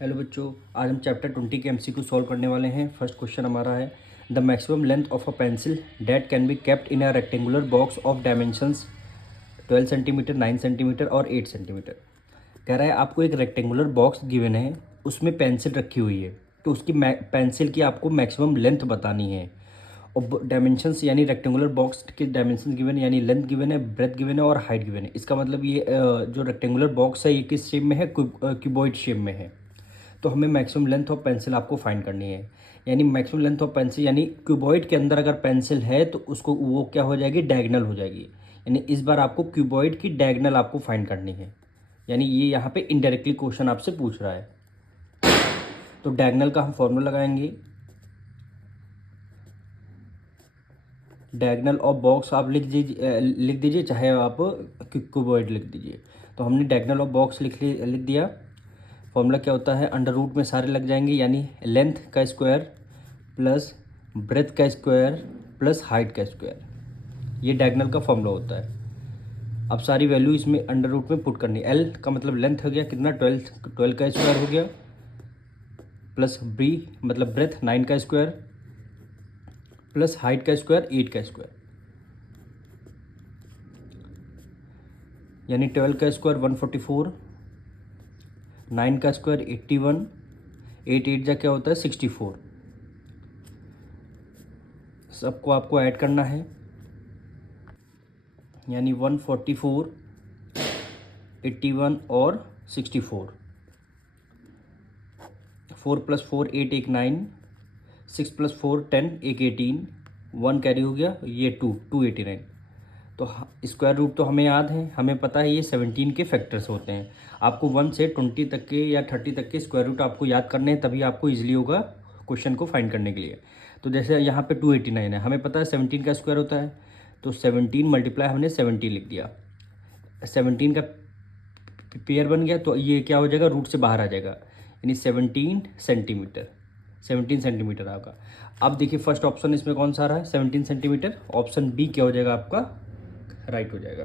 Hello बच्चों, आज हम चैप्टर 20 के एमसीक्यू सॉल्व करने वाले हैं। फर्स्ट क्वेश्चन हमारा है the maximum length of a pencil that can be kept in a rectangular box of dimensions 12 centimetre, 9 centimetre और 8 सेंटीमीटर। कह रहा है आपको एक रेक्टेंगुलर बॉक्स गिवन है, उसमें पेंसिल रखी हुई है, तो उसकी पेंसिल की आपको मैक्सिमम लेंथ बतानी है। और डायमेंशंस यानी रेक्टेंगुलर बॉक्स के डायमेंशन गिवन है, यानी लेंथ गिवन है, ब्रेथ गिवन है और हाइट गिवन है। इसका मतलब ये जो रेक्टेंगुलर बॉक्स है ये किस शेप में है? क्यूबॉइड शेप में है। तो हमें मैक्सिमम लेंथ ऑफ पेंसिल आपको फाइंड करनी है। यानी मैक्सिमम लेंथ ऑफ पेंसिल यानी क्यूबॉइड के अंदर अगर पेंसिल है तो उसको वो क्या हो जाएगी? डायगोनल हो जाएगी। यानी इस बार आपको क्यूबॉइड की डायगोनल आपको फाइंड करनी है। यानी ये यहाँ पे इनडायरेक्टली क्वेश्चन आपसे पूछ रहा है। तो डायगोनल का हम फॉर्मूला लगाएंगे। डायगोनल ऑफ बॉक्स आप लिख दीजिए, चाहे आप क्यूबॉइड लिख दीजिए। तो हमने डायगोनल ऑफ बॉक्स लिख दिया। फॉर्मूला क्या होता है? अंडर रूट में सारे लग जाएंगे, यानी लेंथ का स्क्वायर प्लस ब्रेथ का स्क्वायर प्लस हाइट का स्क्वायर। ये डायगोनल का फॉर्मूला होता है। अब सारी वैल्यू इसमें अंडर रूट में पुट करनी है। एल का मतलब लेंथ हो गया कितना? 12 का स्क्वायर हो गया, प्लस बी मतलब ब्रेथ 9 का स्क्वायर, प्लस हाइट का स्क्वायर 8 का स्क्वायर। यानी 12 का स्क्वायर 144, 9 का स्क्वायर 81, 8 जा क्या होता है? 64। सबको आपको ऐड करना है, यानी 144, 81 और 64। 4 + 4 8, एक 9, 6 + 4 10, एक 18, 1 कैरी हो गया, ये 289। तो स्क्वायर रूट तो हमें याद है, हमें पता है ये 17 के फैक्टर्स होते हैं। आपको 1 से 20 तक के या 30 तक के स्क्वायर रूट आपको याद करने हैं, तभी आपको ईजिली होगा क्वेश्चन को फाइंड करने के लिए। तो जैसे यहाँ पे 289 है, हमें पता है 17 का स्क्वायर होता है, तो 17 मल्टीप्लाई हमने 70 लिख दिया। 17 का पेयर बन गया, तो ये क्या हो जाएगा? रूट से बाहर आ जाएगा, यानी 17 सेंटीमीटर। 17 सेंटीमीटर आएगा। अब देखिए फर्स्ट ऑप्शन इसमें कौन सा आ रहा है? 17 सेंटीमीटर। ऑप्शन बी क्या हो जाएगा आपका? राइट हो जाएगा।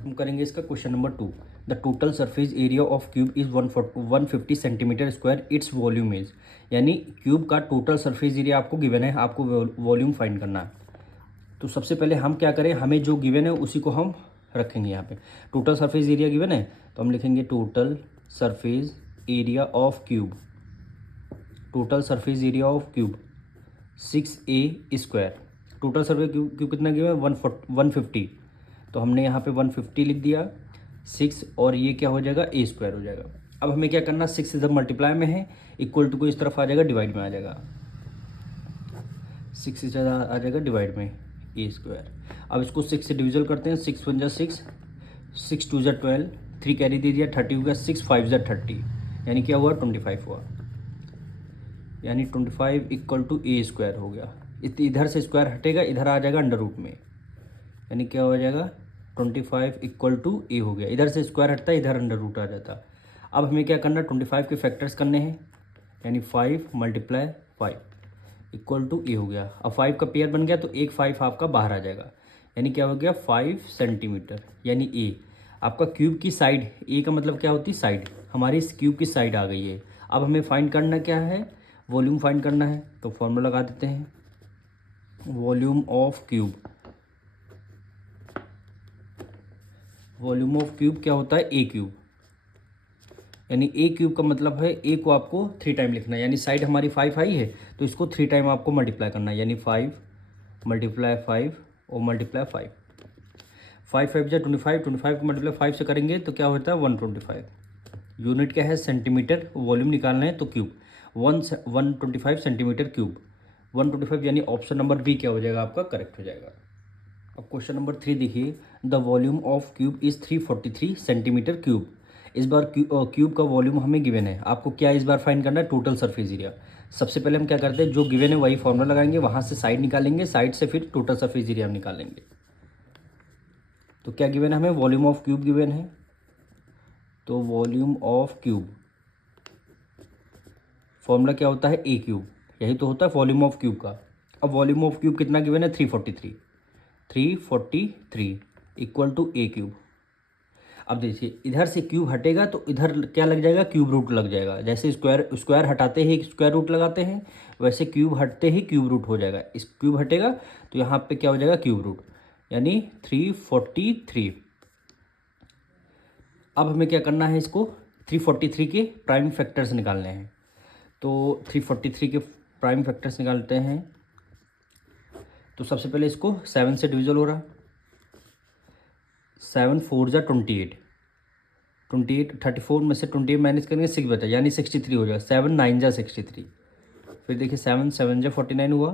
हम करेंगे इसका question number 2। The total surface area of cube is 150 centimetre square, its volume is. यानी क्यूब का टोटल सरफेस एरिया आपको गिवन है, आपको वॉल्यूम फाइंड करना है। तो सबसे पहले हम क्या करें, हमें जो गिवन है उसी को हम रखेंगे। यहाँ पे टोटल सरफेस एरिया गिवन है, तो हम लिखेंगे total surface area of cube. Total surface area of cube 6a square. Total surface cube कितना गिवन है? 150। तो हमने यहाँ पे 150 लिख दिया, 6 और ये क्या हो जाएगा? a स्क्वायर हो जाएगा। अब हमें क्या करना? 6 इधर मल्टीप्लाई में है, इक्वल टू को इस तरफ आ जाएगा, डिवाइड में आ जाएगा। 6 इधर आ जाएगा डिवाइड में, a स्क्वायर। अब इसको 6 से डिविजल करते हैं। 6 × 6, 6 × 2 = 12, 3 कैरी दे दिया, 30 हो गया, 6 × 5 = 30, यानी क्या हुआ? 25 हुआ। यानी 25 = a स्क्वायर हो गया। इधर से स्क्वायर हटेगा, इधर आ जाएगा अंडर रूट में, यानी क्या हो जाएगा? 25 = a हो गया। इधर से स्क्वायर हटता है, इधर अंडर रूट आ जाता। अब हमें क्या करना? 25 के फैक्टर्स करने हैं, यानी 5 × 5 = a हो गया। अब 5 का पेयर बन गया, तो एक 5 आपका बाहर आ जाएगा, यानी क्या हो गया? 5 सेंटीमीटर। यानी a आपका क्यूब की साइड, a का मतलब क्या होती है? साइड। हमारी इस क्यूब की साइड आ गई है। अब हमें फाइंड करना क्या है? वॉल्यूम फाइंड करना है। तो फॉर्मूला लगा देते हैं, volume of cube. Volume of cube क्या होता है? ए क्यूब। यानी ए क्यूब का मतलब है ए को आपको 3 टाइम लिखना है, यानी साइड हमारी 5 आई है, तो इसको 3 टाइम आपको मल्टीप्लाई करना है, यानी 5 × 5 और मल्टीप्लाई 5। 5 × 5 = 25, 25 को मल्टीप्लाई 5 से करेंगे तो क्या होता है? 125। यूनिट क्या है? सेंटीमीटर। वॉल्यूम निकालना है तो क्यूब, 125 सेंटीमीटर क्यूब। 125 यानी ऑप्शन नंबर बी क्या हो जाएगा? आपका करेक्ट हो जाएगा। अब क्वेश्चन नंबर 3 देखिए, the volume of cube is 343 centimetre cube. इस बार क्यूब का वॉल्यूम हमें गिवन है, आपको क्या इस बार फाइंड करना है? Total surface area. सबसे पहले हम क्या करते हैं, जो गिवन है वही फॉर्मूला लगाएंगे, वहाँ से साइड निकालेंगे, साइड से फिर टोटल सरफेस एरिया हम निकालेंगे। तो क्या गिवन है हमें? वॉल्यूम ऑफ क्यूब गिवन है, तो वॉल्यूम ऑफ क्यूब फॉर्मूला क्या होता है? ए क्यूब। यही तो होता है वॉल्यूम ऑफ क्यूब का। अब वॉल्यूम ऑफ क्यूब कितना गिवन है? 343 = a क्यूब। अब देखिए इधर से क्यूब हटेगा तो इधर क्या लग जाएगा, क्यूब रूट लग जाएगा। जैसे स्क्वायर हटाते ही स्क्वायर रूट लगाते हैं, वैसे क्यूब हटते ही क्यूब रूट हो जाएगा। इस क्यूब हटेगा तो यहाँ पे क्या हो जाएगा, क्यूब रूट, यानी 343। अब हमें क्या करना है, इसको 343 के प्राइम फैक्टर्स निकालने हैं। तो 343 के प्राइम फैक्टर्स निकालते हैं। तो सबसे पहले इसको 7 से डिविजल हो रहा, 7 4 जा 28, 34 में से 28 माइनस करेंगे 6 बचा, यानी 63 हो जाएगा। 7 9 जा 63, फिर देखिए 7 7 जा 49 हुआ,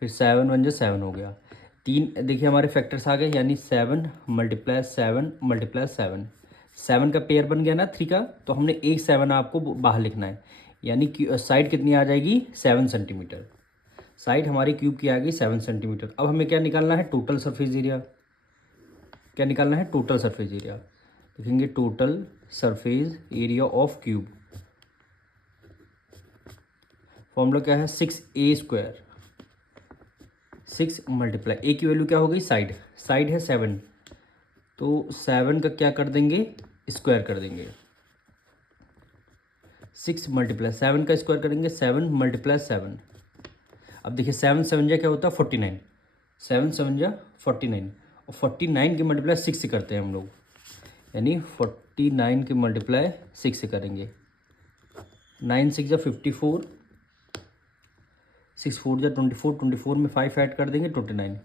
फिर 7 1 जा 7 हो गया। तीन देखिए हमारे फैक्टर्स आ गए, यानी 7 × 7 × 7, 7 का पेयर बन गया ना 3 का, तो हमने एक 7 आपको बाहर लिखना है, यानी कि साइड कितनी आ जाएगी, 7 सेंटीमीटर। साइड हमारी क्यूब की आ गई 7 सेंटीमीटर। अब हमें क्या निकालना है, टोटल सरफेस एरिया। क्या निकालना है, टोटल सरफेस एरिया। लिखेंगे total surface area of cube. Formula क्या है, 6a²। 6 × a की वैल्यू क्या हो गई, साइड, साइड है 7, तो 7 का क्या कर देंगे, स्क्वायर कर देंगे। 6 × 7 का स्क्वायर करेंगे, 7 × 7। अब देखिए 7 7 जा क्या होता है, 49, 7 7 जा 49, और 49 की मल्टीप्लाई 6 से करते हैं हम लोग, यानी 49 की मल्टीप्लाई 6 से करेंगे। 9 6 जा 54, 6 4 जा 24, 24 में 5 ऐड कर देंगे 29,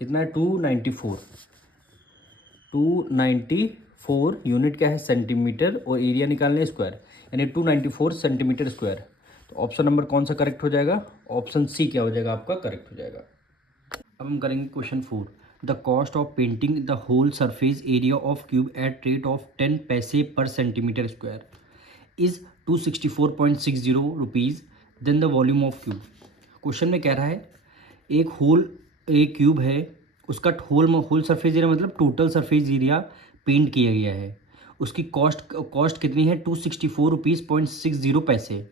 कितना है 294। 294 यूनिट क्या है, सेंटीमीटर, और एरिया निकालने स्क्वायर, यानी 294 सेंटीमीटर स्क्वायर। तो ऑप्शन नंबर कौन सा करेक्ट हो जाएगा, ऑप्शन सी क्या हो जाएगा आपका, करेक्ट हो जाएगा। अब हम करेंगे question 4। The cost of painting the whole surface area of cube at rate of 10 पैसे per centimetre square is 264.60 rupees, then the volume of cube. Question में कह रहा है एक क्यूब है, उसका होल सरफेस एरिया मतलब टोटल सरफेस एरिया पेंट किया गया है, उसकी कॉस्ट कितनी है, 264.60 पैसे,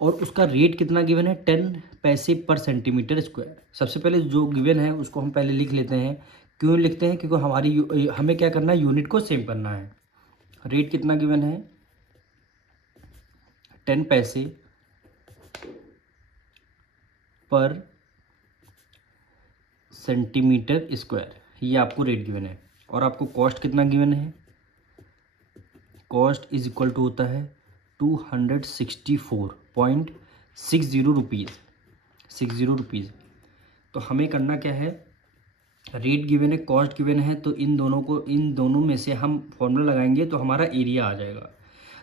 और उसका रेट कितना गिवन है, 10 पैसे पर सेंटीमीटर स्क्वायर। सबसे पहले जो गिवन है उसको हम पहले लिख लेते हैं। क्यों लिखते हैं, क्योंकि हमें क्या करना है, यूनिट को सेम करना है। रेट कितना गिवन है, 10 पैसे पर सेंटीमीटर स्क्वायर, ये आपको रेट गिवन है। और आपको कॉस्ट कितना गिवन है, कॉस्ट इज इक्वल टू होता है 264.60 रुपीज़, 60 रुपीज़। तो हमें करना क्या है, रेट गिवन है, कॉस्ट गिवन है, तो इन दोनों में से हम फॉर्मूला लगाएंगे तो हमारा एरिया आ जाएगा।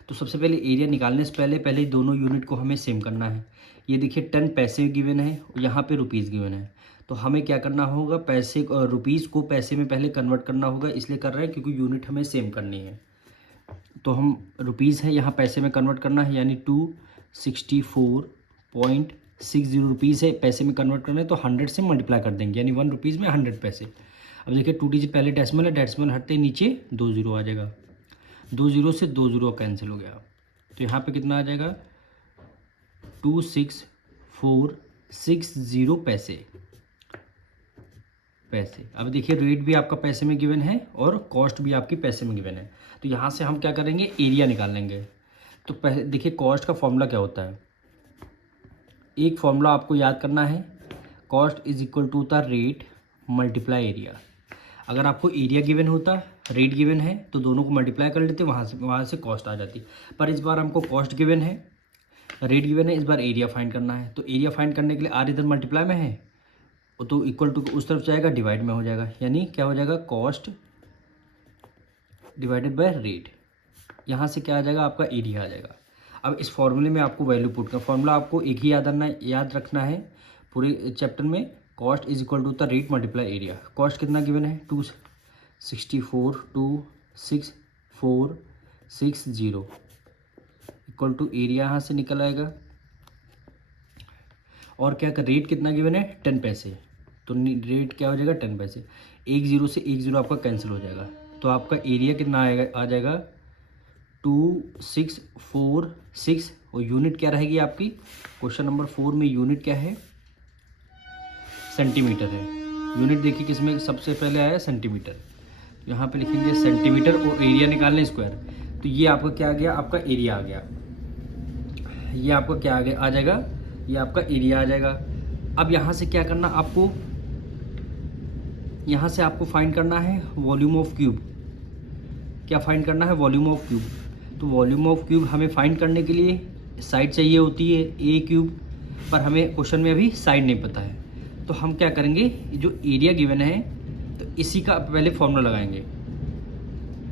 तो सबसे पहले एरिया निकालने से पहले दोनों यूनिट को हमें सेम करना है। ये देखिए 10 पैसे गिवन है, यहाँ पे रुपीज़ गिवन है, तो हमें क्या करना होगा, पैसे रुपीज़ को पैसे में पहले कन्वर्ट करना होगा। इसलिए कर रहे हैं क्योंकि यूनिट हमें सेम करनी है। तो हम रुपीज़ है, यहाँ पैसे में कन्वर्ट करना है, यानी 264.60 रुपीज़ है, पैसे में कन्वर्ट करना है, तो 100 से मल्टीप्लाई कर देंगे, यानी 1 रुपीज़ में 100 पैसे। अब देखिए 2 डिजिट पहले डेसिमल है, डेसिमल हटते नीचे 2 जीरो आ जाएगा, 2 जीरो से 2 जीरो कैंसिल हो गया। तो यहाँ पे कितना आ जाएगा, 26460 पैसे। अब देखिए रेट भी आपका पैसे में गिवन है और कॉस्ट भी आपकी पैसे में गिवन है। तो यहाँ से हम क्या करेंगे, एरिया निकाल लेंगे। तो पहले देखिए कॉस्ट का फॉर्मूला क्या होता है, एक फॉर्मूला आपको याद करना है, कॉस्ट इज इक्वल टू होता रेट मल्टीप्लाई एरिया। अगर आपको एरिया गिवन होता, रेट गिवन है, तो दोनों को मल्टीप्लाई कर लेते, वहाँ से कॉस्ट आ जाती। पर इस बार हमको कॉस्ट गिवन है, रेट गिवन है, इस बार एरिया फाइंड करना है। तो एरिया फाइंड करने के लिए आर इधर मल्टीप्लाई में है, तो इक्वल टू उस तरफ जाएगा, डिवाइड में हो जाएगा, यानी क्या हो जाएगा, कॉस्ट डिवाइडेड बाय रेट। यहाँ से क्या आ जाएगा, आपका एरिया आ जाएगा। अब इस फॉर्मूले में आपको वैल्यू पुट का फॉर्मूला आपको एक ही याद रखना है पूरे चैप्टर में, cost is equal to the rate multiply area. Cost कितना गिवन है, 264.60 इक्वल टू एरिया, यहाँ से निकल आएगा। और क्या कर, रेट कितना गिवन है, 10 पैसे, तो रेट क्या हो जाएगा, 10 पैसे। 1 जीरो से 1 जीरो आपका कैंसिल हो जाएगा, तो आपका एरिया कितना आ जाएगा 2646। और यूनिट क्या रहेगी आपकी, क्वेश्चन नंबर 4 में यूनिट क्या है, सेंटीमीटर है। यूनिट देखिए किसमें सबसे पहले आया, सेंटीमीटर। यहाँ पे लिखेंगे सेंटीमीटर और एरिया निकालना स्क्वायर। तो ये आपका क्या आ गया, आपका एरिया आ गया। ये आपका क्या आ जाएगा, ये आपका एरिया आ जाएगा। अब यहाँ से क्या करना आपको, यहाँ से आपको फाइंड करना है वॉल्यूम ऑफ क्यूब। क्या फाइंड करना है, वॉल्यूम ऑफ क्यूब। तो वॉल्यूम ऑफ क्यूब हमें फाइंड करने के लिए साइड चाहिए होती है ए क्यूब, पर हमें क्वेश्चन में अभी साइड नहीं पता है। तो हम क्या करेंगे, जो एरिया गिवन है तो इसी का पहले फॉर्मूला लगाएंगे।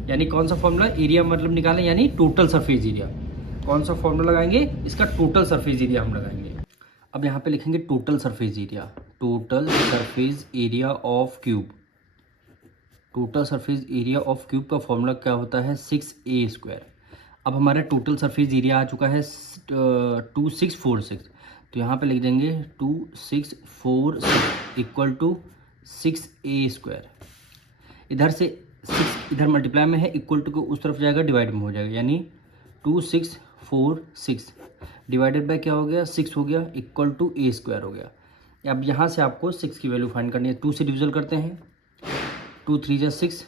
यानी कौन सा फॉर्मूला, एरिया मतलब निकालें यानी टोटल सरफेस एरिया। कौन सा फॉर्मूला लगाएंगे, इसका टोटल सरफेस एरिया हम लगाएंगे। अब यहाँ पे लिखेंगे total surface area, total surface area of cube. Total surface area of cube का फॉर्मूला क्या होता है, 6a²। अब हमारा टोटल सरफेस एरिया आ चुका है 2646। तो यहाँ पे लिख देंगे 2646 इक्वल टू 6a²। इधर से 6 इधर मल्टीप्लाई में है, इक्वल टू को उस तरफ जाएगा, डिवाइड में हो जाएगा। यानी 2646 डिवाइडेड बाय क्या हो गया, 6 हो गया, इक्वल टू a² हो गया। अब यहाँ से आपको 6 की वैल्यू फाइंड करनी है। 2 से डिविजल करते हैं, 2 3 जा 6,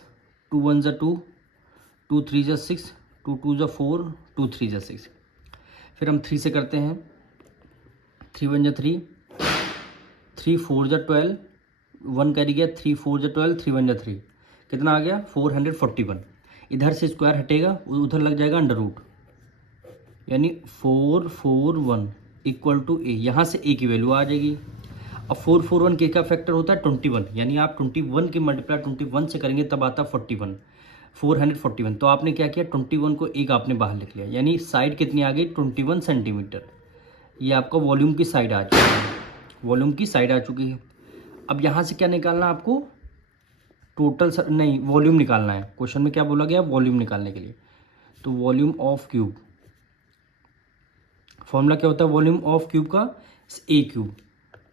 2 1 जा 2, 2 3 जा 6, 2 2 जा 4, 2 3 जा 6। फिर हम 3 से करते हैं, 3 1 जा 3, 3 4 जा 12, 1 कैरी गया, 3 4 जा 12, 3 1 जा 3, कितना आ गया 441। इधर से स्क्वायर हटेगा, उधर लग जाएगा अंडर रूट, यानी 441 इक्वल टू ए। यहाँ से ए की वैल्यू आ जाएगी। अब 441 के का फैक्टर होता है 21, यानी आप 21 के मल्टीप्लाई 21 से करेंगे तब आता 41, 441। तो आपने क्या किया, 21 को एक आपने बाहर लिख लिया, यानी साइड कितनी आ गई 21 सेंटीमीटर। ये आपका वॉल्यूम की साइड आ चुकी है, वॉल्यूम की साइड आ चुकी है। अब यहाँ से क्या निकालना आपको, टोटल नहीं वॉल्यूम निकालना है। क्वेश्चन में क्या बोला गया, वॉल्यूम निकालने के लिए। तो वॉल्यूम ऑफ क्यूब, फॉर्मूला क्या होता है वॉल्यूम ऑफ क्यूब का, ए क्यूब।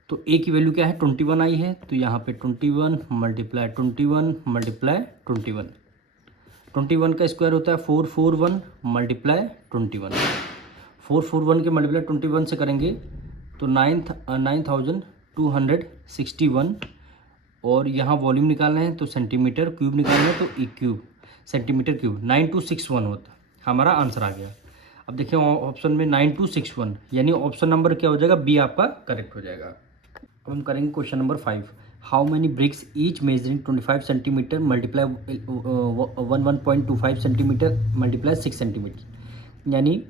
तो ए की वैल्यू क्या है 21 आई है, तो यहाँ पे 21 मल्टीप्लाई 21 मल्टीप्लाई 21। 21 का स्क्वायर होता है 441 मल्टीप्लाई 21। 441 के मल्टीप्लाई 21 से करेंगे तो 9261। और यहाँ वॉल्यूम निकालना है तो सेंटीमीटर, क्यूब निकालना है तो ई क्यूब, सेंटीमीटर क्यूब। 9261 होता हमारा आंसर आ गया। अब देखिए ऑप्शन में 9261, यानी ऑप्शन नंबर क्या हो जाएगा, बी आपका करेक्ट हो जाएगा। अब हम करेंगे question number 5। How many bricks each measuring 25 centimetre multiply 11.25 centimetre multiply 6 centimetre, यानी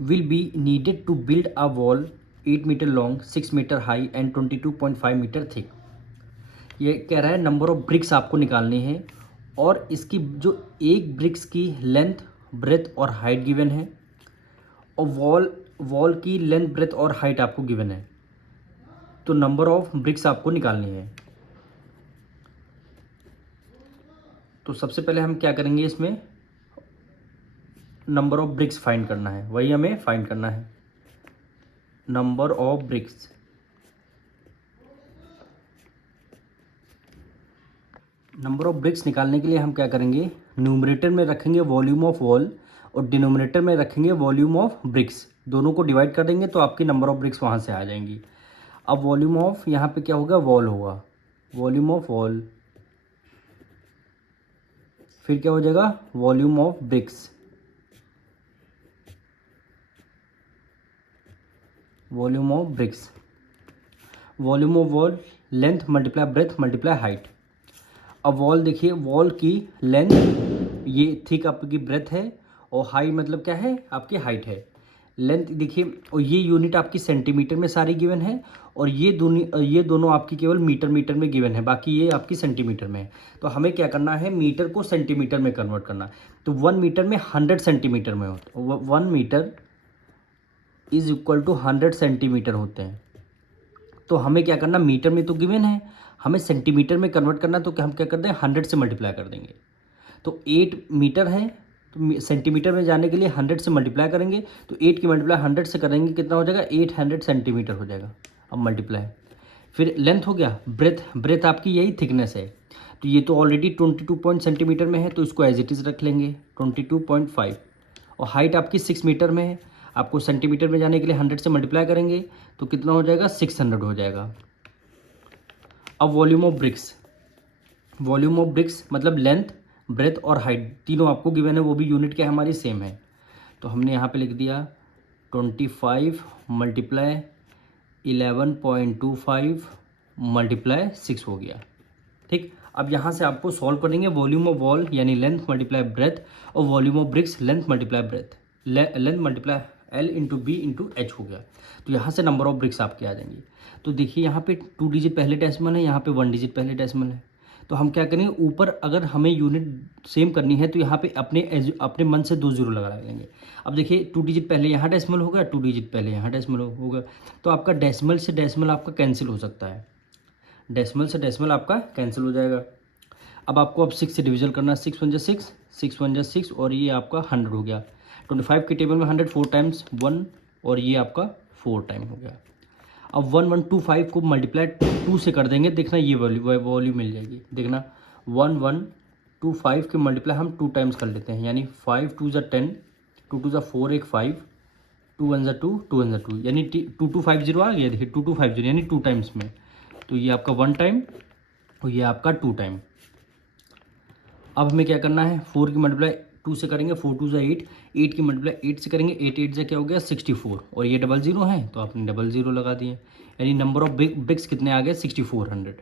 will be needed to build a wall 8 metre long, 6 metre high and 22.5 metre thick. ये कह रहा है नंबर ऑफ ब्रिक्स आपको निकालनी है, और इसकी जो एक ब्रिक्स की लेंथ, ब्रेथ और हाइट गिवन है, और वॉल की लेंथ, ब्रेथ और हाइट आपको गिवन है। तो नंबर ऑफ ब्रिक्स आपको निकालनी है। तो सबसे पहले हम क्या करेंगे, इसमें नंबर ऑफ ब्रिक्स फाइंड करना है, वही हमें फाइंड करना है, number of BRICS. Number of BRICS निकालने के लिए हम क्या करेंगे, न्यूमरेटर में रखेंगे वॉल्यूम ऑफ वॉल और डिनोमिनेटर में रखेंगे वॉल्यूम ऑफ ब्रिक्स। दोनों को डिवाइड कर देंगे तो आपकी नंबर ऑफ ब्रिक्स वहाँ से आ जाएंगी। अब वॉल्यूम ऑफ यहाँ पे क्या होगा, वॉल होगा, वॉल्यूम ऑफ वॉल, फिर क्या हो जाएगा volume of BRICS, volume of BRICS, volume of wall, length multiply breath multiply height. अब वॉल देखिए, वॉल की लेंथ ये थिक आपकी ब्रेथ है, और हाई मतलब क्या है आपकी हाइट है। लेंथ देखिए, और ये यूनिट आपकी सेंटीमीटर में सारी गिवन है, और ये दोनों आपकी केवल मीटर में गिवन है, बाकी ये आपकी सेंटीमीटर में है। तो हमें क्या करना है, मीटर को सेंटीमीटर में कन्वर्ट करना। तो 1 मीटर में 100 सेंटीमीटर में होता है, 1 metre is equal to 100 centimetre होते हैं। तो हमें क्या करना, मीटर में तो गिवन है, हमें सेंटीमीटर में कन्वर्ट करना। तो हम क्या करते हैं, 100 से मल्टीप्लाई कर देंगे। तो 8 मीटर है, तो सेंटीमीटर में जाने के लिए 100 से मल्टीप्लाई करेंगे। तो 8 की मल्टीप्लाई 100 से करेंगे, कितना हो जाएगा 800 सेंटीमीटर हो जाएगा। अब मल्टीप्लाई, फिर लेंथ हो गया, ब्रेथ आपकी यही थिकनेस है। तो ये तो ऑलरेडी 22 सेंटीमीटर में है, तो इसको एज इट इज़ रख लेंगे 22.5। और हाइट आपकी 6 मीटर में है, आपको सेंटीमीटर में जाने के लिए 100 से मल्टीप्लाई करेंगे तो कितना हो जाएगा 600 हो जाएगा। अब volume of BRICS, volume of BRICS मतलब लेंथ, ब्रेथ और हाइट तीनों आपको गिवन है, वो भी यूनिट क्या हमारी सेम है। तो हमने यहाँ पे लिख दिया 25 मल्टीप्लाई 11.25 मल्टीप्लाई 6 हो गया। ठीक, अब यहाँ से आपको सॉल्व करेंगे वॉल्यूम ऑफ वॉल यानी लेंथ मल्टीप्लाई ब्रेथ और volume of bricks length multiply breadth, length multiply L into B into H हो गया। तो यहाँ से नंबर ऑफ ब्रिक्स आपके आ जाएंगे। तो देखिए यहाँ पे 2 डिजिट पहले डेसिमल है, यहाँ पे 1 डिजिट पहले डेसिमल है। तो हम क्या करेंगे, ऊपर अगर हमें यूनिट सेम करनी है तो यहाँ पे अपने मन से 2 जीरो लगा लेंगे। अब देखिए 2 डिजिट पहले यहाँ डेसिमल होगा, 2 डिजिट पहले यहाँ डेसिमल होगा, तो आपका डेसिमल से डेसिमल आपका कैंसिल हो सकता है, डेसिमल से डेसिमल आपका कैंसिल हो जाएगा। अब 6 से डिविजन करना है, 6 वन जा 6, 6 वन जा 6 और ये आपका 100 हो गया। 25 के टेबल में 100 4 टाइम्स 1 और ये आपका 4 टाइम हो गया। अब 1125 को मल्टीप्लाई 2 से कर देंगे, देखना ये वैल्यू मिल जाएगी। देखना 1125 के मल्टीप्लाई हम 2 टाइम्स कर लेते हैं, यानी 5 2 जा 10, 2 2 जा 4 एक 5, 2 1 जा 2, 2 1 जा 2 यानी 2250 आ गया। देखिए 2250 यानी 2 टाइम्स में, तो ये आपका 1 टाइम और ये आपका 2 टाइम। अब हमें क्या करना है, 4 की मल्टीप्लाई 2 से करेंगे, 4 2 जा 8, 8 की मल्टीप्लाई 8 से करेंगे, 8 8 जा क्या हो गया 64 और ये 00 है तो आपने 00 लगा दिए, यानी नंबर ऑफ ब्रिक्स कितने आ गए 6400।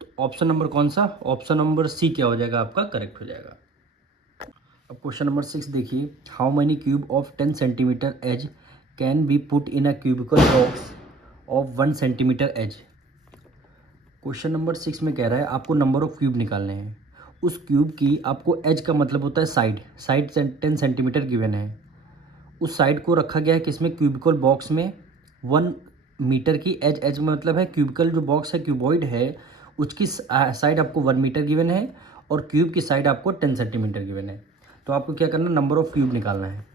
तो ऑप्शन नंबर कौन सा, ऑप्शन नंबर सी क्या हो जाएगा आपका करेक्ट हो जाएगा। अब क्वेश्चन नंबर 6 देखिए, how many cube of 10 centimetre edge can be put in a cubical box of 1 centimetre edge. Question number 6 में कह रहा है आपको नंबर ऑफ क्यूब निकालने हैं। उस क्यूब की आपको एज का मतलब होता है साइड, साइड 10 सेंटीमीटर गिवन है। उस साइड को रखा गया है किसमें, क्यूबिकल बॉक्स में 1 मीटर की एज, एज में मतलब है क्यूबिकल जो बॉक्स है क्यूबॉइड है उसकी साइड आपको 1 मीटर गिवन है और क्यूब की साइड आपको 10 सेंटीमीटर गिवन है। तो आपको क्या करना, नंबर ऑफ क्यूब निकालना है।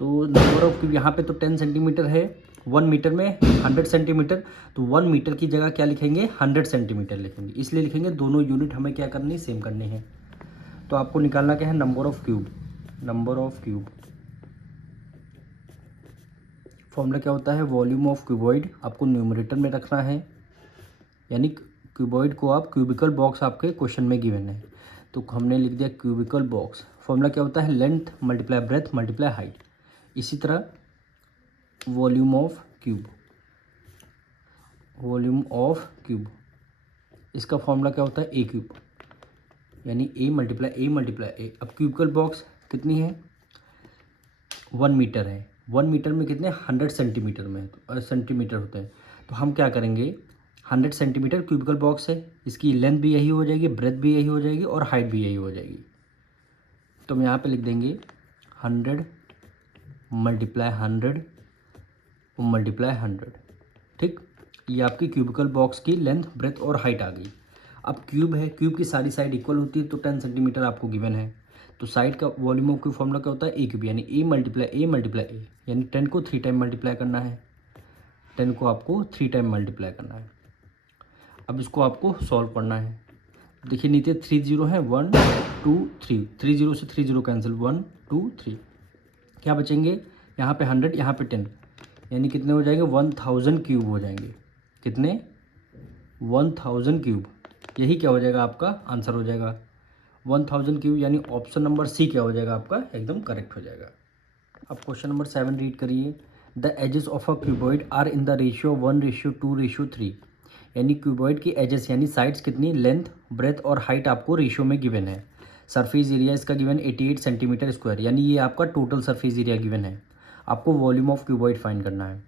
तो नंबर ऑफ क्यूब यहाँ पे तो 10 सेंटीमीटर है, 1 मीटर में 100 सेंटीमीटर, तो 1 मीटर की जगह क्या लिखेंगे 100 सेंटीमीटर लिखेंगे, इसलिए लिखेंगे दोनों यूनिट हमें क्या करनी सेम करनी है। तो आपको निकालना क्या है, number of cube. Number of cube formula क्या होता है, वॉल्यूम ऑफ क्यूबॉइड आपको न्यूमरेटर में रखना है, यानी क्यूबॉइड को आप क्यूबिकल बॉक्स आपके क्वेश्चन में गिवन है तो हमने लिख दिया क्यूबिकल बॉक्स। फॉर्मूला क्या होता है, length multiply breath multiply height. इसी तरह volume of cube, volume of cube इसका फॉर्मूला क्या होता है, ए क्यूब, यानी ए मल्टीप्लाई ए। अब क्यूबिकल बॉक्स कितनी है 1 मीटर है, 1 मीटर में कितने 100 सेंटीमीटर में सेंटीमीटर होते हैं। तो हम क्या करेंगे 100 सेंटीमीटर क्यूबिकल बॉक्स है, इसकी लेंथ भी यही हो जाएगी, ब्रेथ भी यही हो जाएगी और हाइट भी यही हो जाएगी। तो हम यहाँ पे लिख देंगे 100 मल्टीप्लाई 100 और मल्टीप्लाई 100। ठीक, ये आपकी क्यूबिकल बॉक्स की लेंथ ब्रेथ और हाइट आ गई। अब क्यूब है, क्यूब की सारी साइड इक्वल होती है तो 10 सेंटीमीटर आपको गिवन है, तो साइड का वॉल्यूम ऑफ क्यूब फॉर्मूला क्या होता है, ए क्यूब, यानी ए मल्टीप्लाई ए, यानी 10 को 3 टाइम मल्टीप्लाई करना है, 10 को आपको 3 टाइम मल्टीप्लाई करना है। अब इसको आपको सॉल्व करना है। देखिए नीचे 3 जीरो है, 1 2 3, 3 जीरो से 3 जीरो कैंसिल, 1 2 3, क्या बचेंगे यहाँ पे 100 यहाँ पे 10, यानी कितने हो जाएंगे 1000 क्यूब हो जाएंगे। कितने 1000 क्यूब, यही क्या हो जाएगा आपका आंसर हो जाएगा 1000 क्यूब, यानी ऑप्शन नंबर सी क्या हो जाएगा आपका एकदम करेक्ट हो जाएगा। अब क्वेश्चन नंबर 7 रीड करिए, the edges of a cuboid are in the ratio 1:2:3, यानी क्यूबॉइड की एजेस यानी साइड्स कितनी, लेंथ ब्रेथ और हाइट आपको रेशियो में गिवन है। सरफेस एरिया इसका गिवन 88 सेंटीमीटर स्क्वायर, यानी ये आपका टोटल सरफेस एरिया गिवन है। आपको वॉल्यूम ऑफ क्यूबॉइड फाइंड करना है।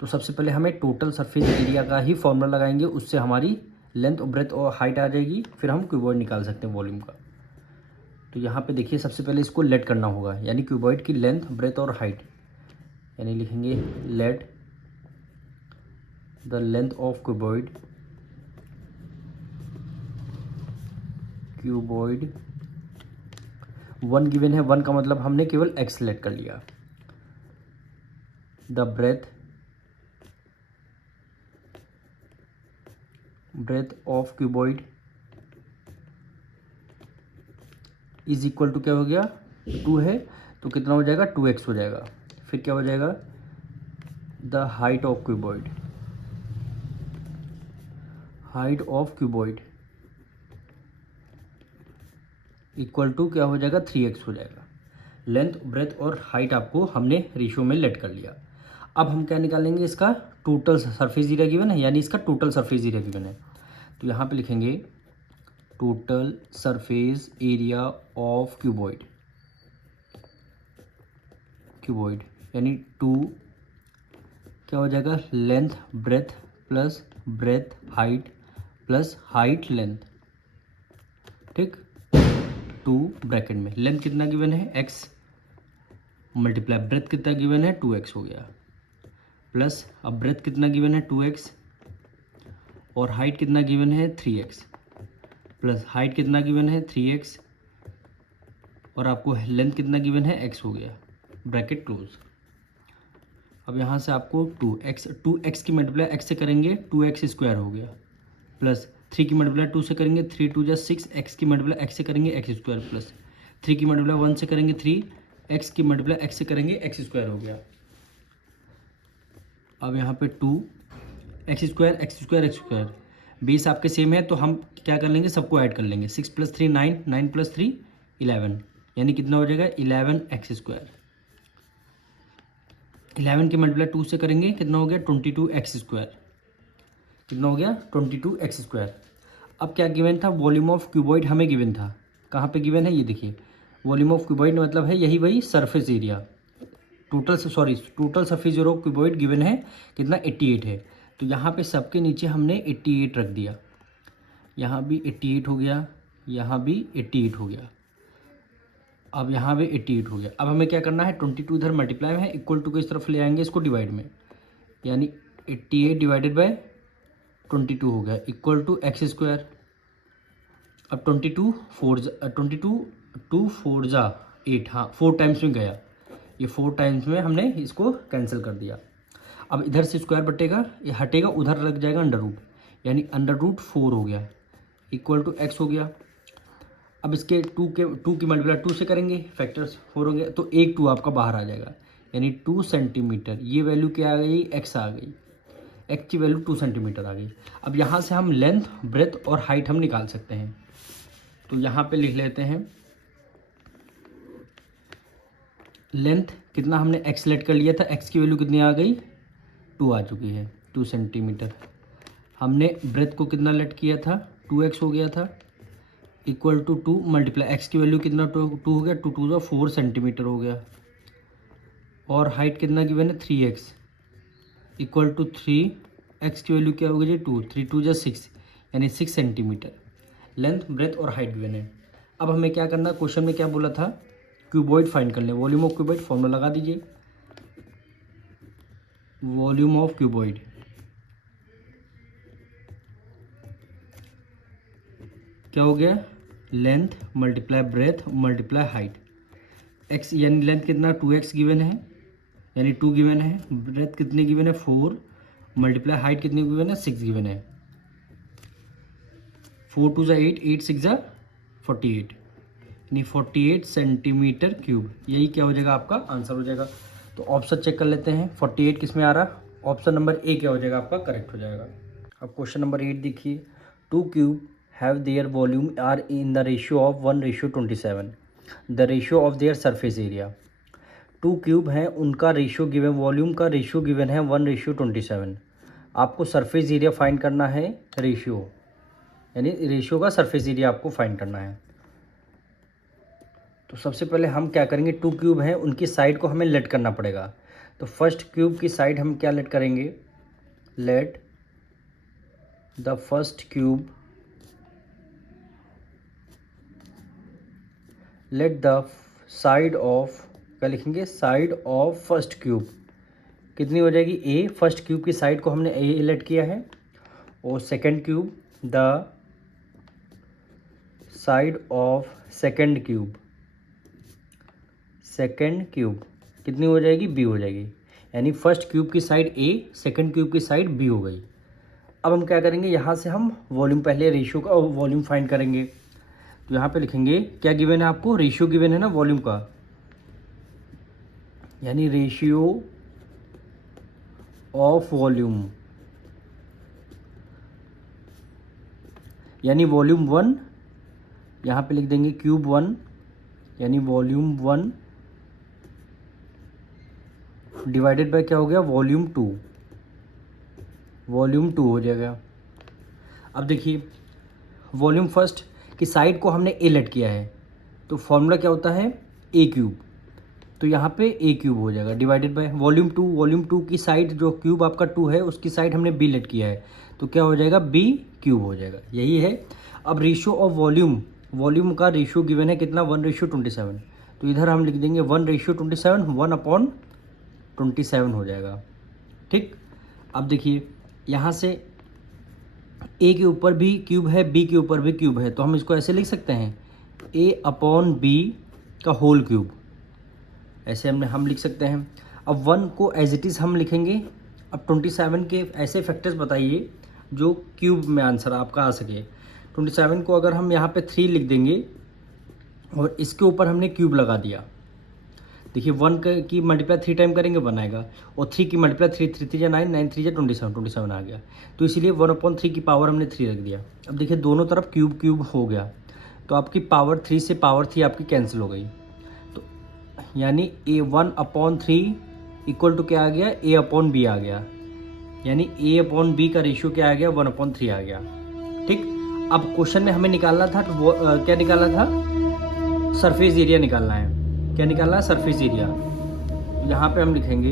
तो सबसे पहले हमें टोटल सरफेस एरिया का ही फॉर्मूला लगाएंगे, उससे हमारी लेंथ ब्रेथ और हाइट आ जाएगी, फिर हम क्यूबॉइड निकाल सकते हैं वॉल्यूम का। तो यहाँ पे देखिए सबसे पहले इसको लेट करना होगा, यानी क्यूबॉइड की लेंथ ब्रेथ और हाइट, यानी लिखेंगे let the length of cuboid, cuboid 1 given है, 1 का मतलब हमने केवल एक्स लेट कर लिया। The breadth of cuboid is equal to क्या हो गया 2 है, तो कितना हो जाएगा 2x हो जाएगा। फिर क्या हो जाएगा the height of cuboid, height of cuboid equal to क्या हो जाएगा 3x हो जाएगा। लेंथ ब्रेथ और हाइट आपको हमने रेशियो में लेट कर लिया। अब हम क्या निकालेंगे, इसका टोटल सरफेस एरिया गिवन है, यानी इसका टोटल सरफेस एरिया गिवन है। तो यहाँ पे लिखेंगे total surface area of cuboid, cuboid यानी 2 क्या हो जाएगा, length breadth plus breadth height plus height length, ठीक। 2 ब्रैकेट में लेंथ कितना गिवन है x मल्टीप्लाई ब्रेथ कितना गिवन है 2x हो गया, प्लस अब ब्रेथ कितना गिवन है 2x और हाइट कितना गिवन है 3x, प्लस हाइट कितना गिवन है 3x और आपको लेंथ कितना गिवन है x हो गया, ब्रैकेट क्लोज। अब यहाँ से आपको 2x की मल्टीप्लाई x से करेंगे 2x स्क्वायर हो गया, प्लस 3 की मल्टीप्लाई 2 से करेंगे 3 2 जा 6, x की मल्टीप्लाई x से करेंगे x स्क्वायर, प्लस 3 की मल्टीप्लाई 1 से करेंगे 3, x की मल्टीप्लाई x से करेंगे x स्क्वायर हो गया। अब यहाँ पे 2 x square x square x square base आपके सेम है, तो हम क्या कर लेंगे, सबको ऐड कर लेंगे। 6 + 3 9, 9 + 3 11, यानी कितना हो जाएगा 11x स्क्वायर। 11 की मल्टीप्लाई 2 से करेंगे कितना हो गया 22x स्क्वायर, कितना हो गया 22x स्क्वायर। अब क्या गिवन था, वॉल्यूम ऑफ क्यूबॉइड हमें गिवन था, कहाँ पे गिवन है ये देखिए, वॉल्यूम ऑफ क्यूबॉइड मतलब है यही वही surface area, total surface area of cuboid given है कितना 88 है। तो यहाँ पे सबके नीचे हमने 88 रख दिया, यहाँ भी 88 हो गया, यहाँ भी 88 हो गया, अब यहाँ भी 88 हो गया। अब हमें क्या करना है, 22 इधर मल्टीप्लाई में है, इक्वल टू को इस तरफ ले आएंगे इसको डिवाइड में, यानी 88 डिवाइडेड बाय 22 हो गया इक्वल टू x स्क्वायर। अब 22 2 4 जा 8, हाँ 4 टाइम्स में गया, ये 4 टाइम्स में हमने इसको कैंसिल कर दिया। अब इधर से स्क्वायर बटेगा, ये हटेगा, उधर लग जाएगा अंडर रूट, यानी अंडर रूट 4 हो गया इक्वल टू x हो गया। अब इसके 2 की मल्टीप्लाई 2 से करेंगे, फैक्टर्स 4 हो गया, तो एक 2 आपका बाहर आ जाएगा, यानी 2 सेंटीमीटर। ये वैल्यू क्या आ गई, x आ गई, x की वैल्यू 2 सेंटीमीटर आ गई। अब यहाँ से हम लेंथ ब्रेथ और हाइट हम निकाल सकते हैं, तो यहाँ पे लिख लेते हैं लेंथ कितना हमने x लेट कर लिया था, x की वैल्यू कितनी आ गई 2 आ चुकी है, 2 सेंटीमीटर। हमने ब्रेथ को कितना लेट किया था 2x हो गया था, इक्वल टू 2 मल्टीप्लाई x की वैल्यू कितना 2 हो गया, 2 2 4 सेंटीमीटर हो गया, और हाइट कितना गिवन है 3x इक्वल टू 3x की वैल्यू क्या हो गई 2, 3 2 जा 6, यानी 6 सेंटीमीटर लेंथ ब्रेथ और हाइट गिवन है। अब हमें क्या करना, क्वेश्चन में क्या बोला था, क्यूबॉइड फाइंड कर लें, वॉल्यूम ऑफ क्यूबॉइड फॉर्मूला लगा दीजिए, वॉल्यूम ऑफ क्यूबॉइड क्या हो गया, length multiply breath multiply height, x यानी लेंथ कितना 2x गिवन है, यानी 2 गिवन है, ब्रेथ कितनी गिवन है 4, मल्टीप्लाई हाइट कितनी गिवन है 6 गिवन है, 4 2 जा 8, 8 6 जा 48, यानी 48 सेंटीमीटर क्यूब, यही क्या हो जाएगा आपका आंसर हो जाएगा। तो ऑप्शन चेक कर लेते हैं, 48 किस में आ रहा, ऑप्शन नंबर ए क्या हो जाएगा आपका करेक्ट हो जाएगा। अब क्वेश्चन नंबर 8 देखिए, 2 cube have their volume are in the ratio of 1:27, the ratio of their surface area. 2 cube हैं, उनका रेशियो गिवन, वॉल्यूम का रेशियो गिवन है 1:27, आपको सरफेस एरिया फाइंड करना है, रेशियो यानी रेशियो का सरफेस एरिया आपको फाइंड करना है। तो सबसे पहले हम क्या करेंगे, 2 क्यूब हैं, उनकी साइड को हमें लेट करना पड़ेगा। तो फर्स्ट क्यूब की साइड हम क्या लेट करेंगे, let the first cube, let the side of, क्या लिखेंगे, साइड ऑफ फर्स्ट क्यूब कितनी हो जाएगी ए, फर्स्ट क्यूब की साइड को हमने ए लेट किया है, और second cube the side of second cube, second cube कितनी हो जाएगी बी हो जाएगी, यानी फर्स्ट क्यूब की साइड ए, सेकंड क्यूब की साइड बी हो गई। अब हम क्या करेंगे, यहाँ से हम वॉल्यूम, पहले रेशियो का वॉल्यूम फाइंड करेंगे। तो यहाँ पे लिखेंगे क्या गिवन है आपको, रेशियो गिवन है ना वॉल्यूम का, यानी रेशियो ऑफ वॉल्यूम, यानी वॉल्यूम 1 यहाँ पे लिख देंगे क्यूब 1 यानी वॉल्यूम 1 डिवाइडेड बाय क्या हो गया वॉल्यूम 2 हो जाएगा। अब देखिए वॉल्यूम फर्स्ट की साइड को हमने ए लेट किया है तो फॉर्मूला क्या होता है ए क्यूब, तो यहाँ पे ए क्यूब हो जाएगा डिवाइडेड बाय वॉल्यूम 2 की साइड जो क्यूब आपका 2 है उसकी साइड हमने बी लेट किया है तो क्या हो जाएगा बी क्यूब हो जाएगा, यही है। अब रेशियो ऑफ वॉल्यूम का रेशियो गिवन है कितना 1:27, तो इधर हम लिख देंगे 1:27 1/27 हो जाएगा, ठीक। अब देखिए यहाँ से ए के ऊपर भी क्यूब है बी के ऊपर भी क्यूब है तो हम इसको ऐसे लिख सकते हैं a/b का होल क्यूब, ऐसे हम लिख सकते हैं। अब 1 को एज इट इज़ हम लिखेंगे। अब 27 के ऐसे फैक्टर्स बताइए जो क्यूब में आंसर आपका आ सके। 27 को अगर हम यहाँ पे 3 लिख देंगे और इसके ऊपर हमने क्यूब लगा दिया, देखिए 1 की मल्टीप्लाई 3 टाइम करेंगे 1 आएगा और 3 की मल्टीप्लाई 3 3 9 9 3 27 आ गया, तो इसीलिए 1/3 की पावर हमने 3 रख दिया। अब देखिए दोनों तरफ क्यूब हो गया तो आपकी पावर 3 से पावर 3 आपकी कैंसिल हो गई, तो यानी a1/3 इक्वल टू क्या आ गया a/b आ गया, यानी a/b का रेशियो क्या आ गया 1/3 आ गया, ठीक। अब क्वेश्चन में हमें निकालना था तो क्या निकालना था सरफेस एरिया निकालना है। क्या निकालना है सरफेस एरिया, यहाँ पे हम लिखेंगे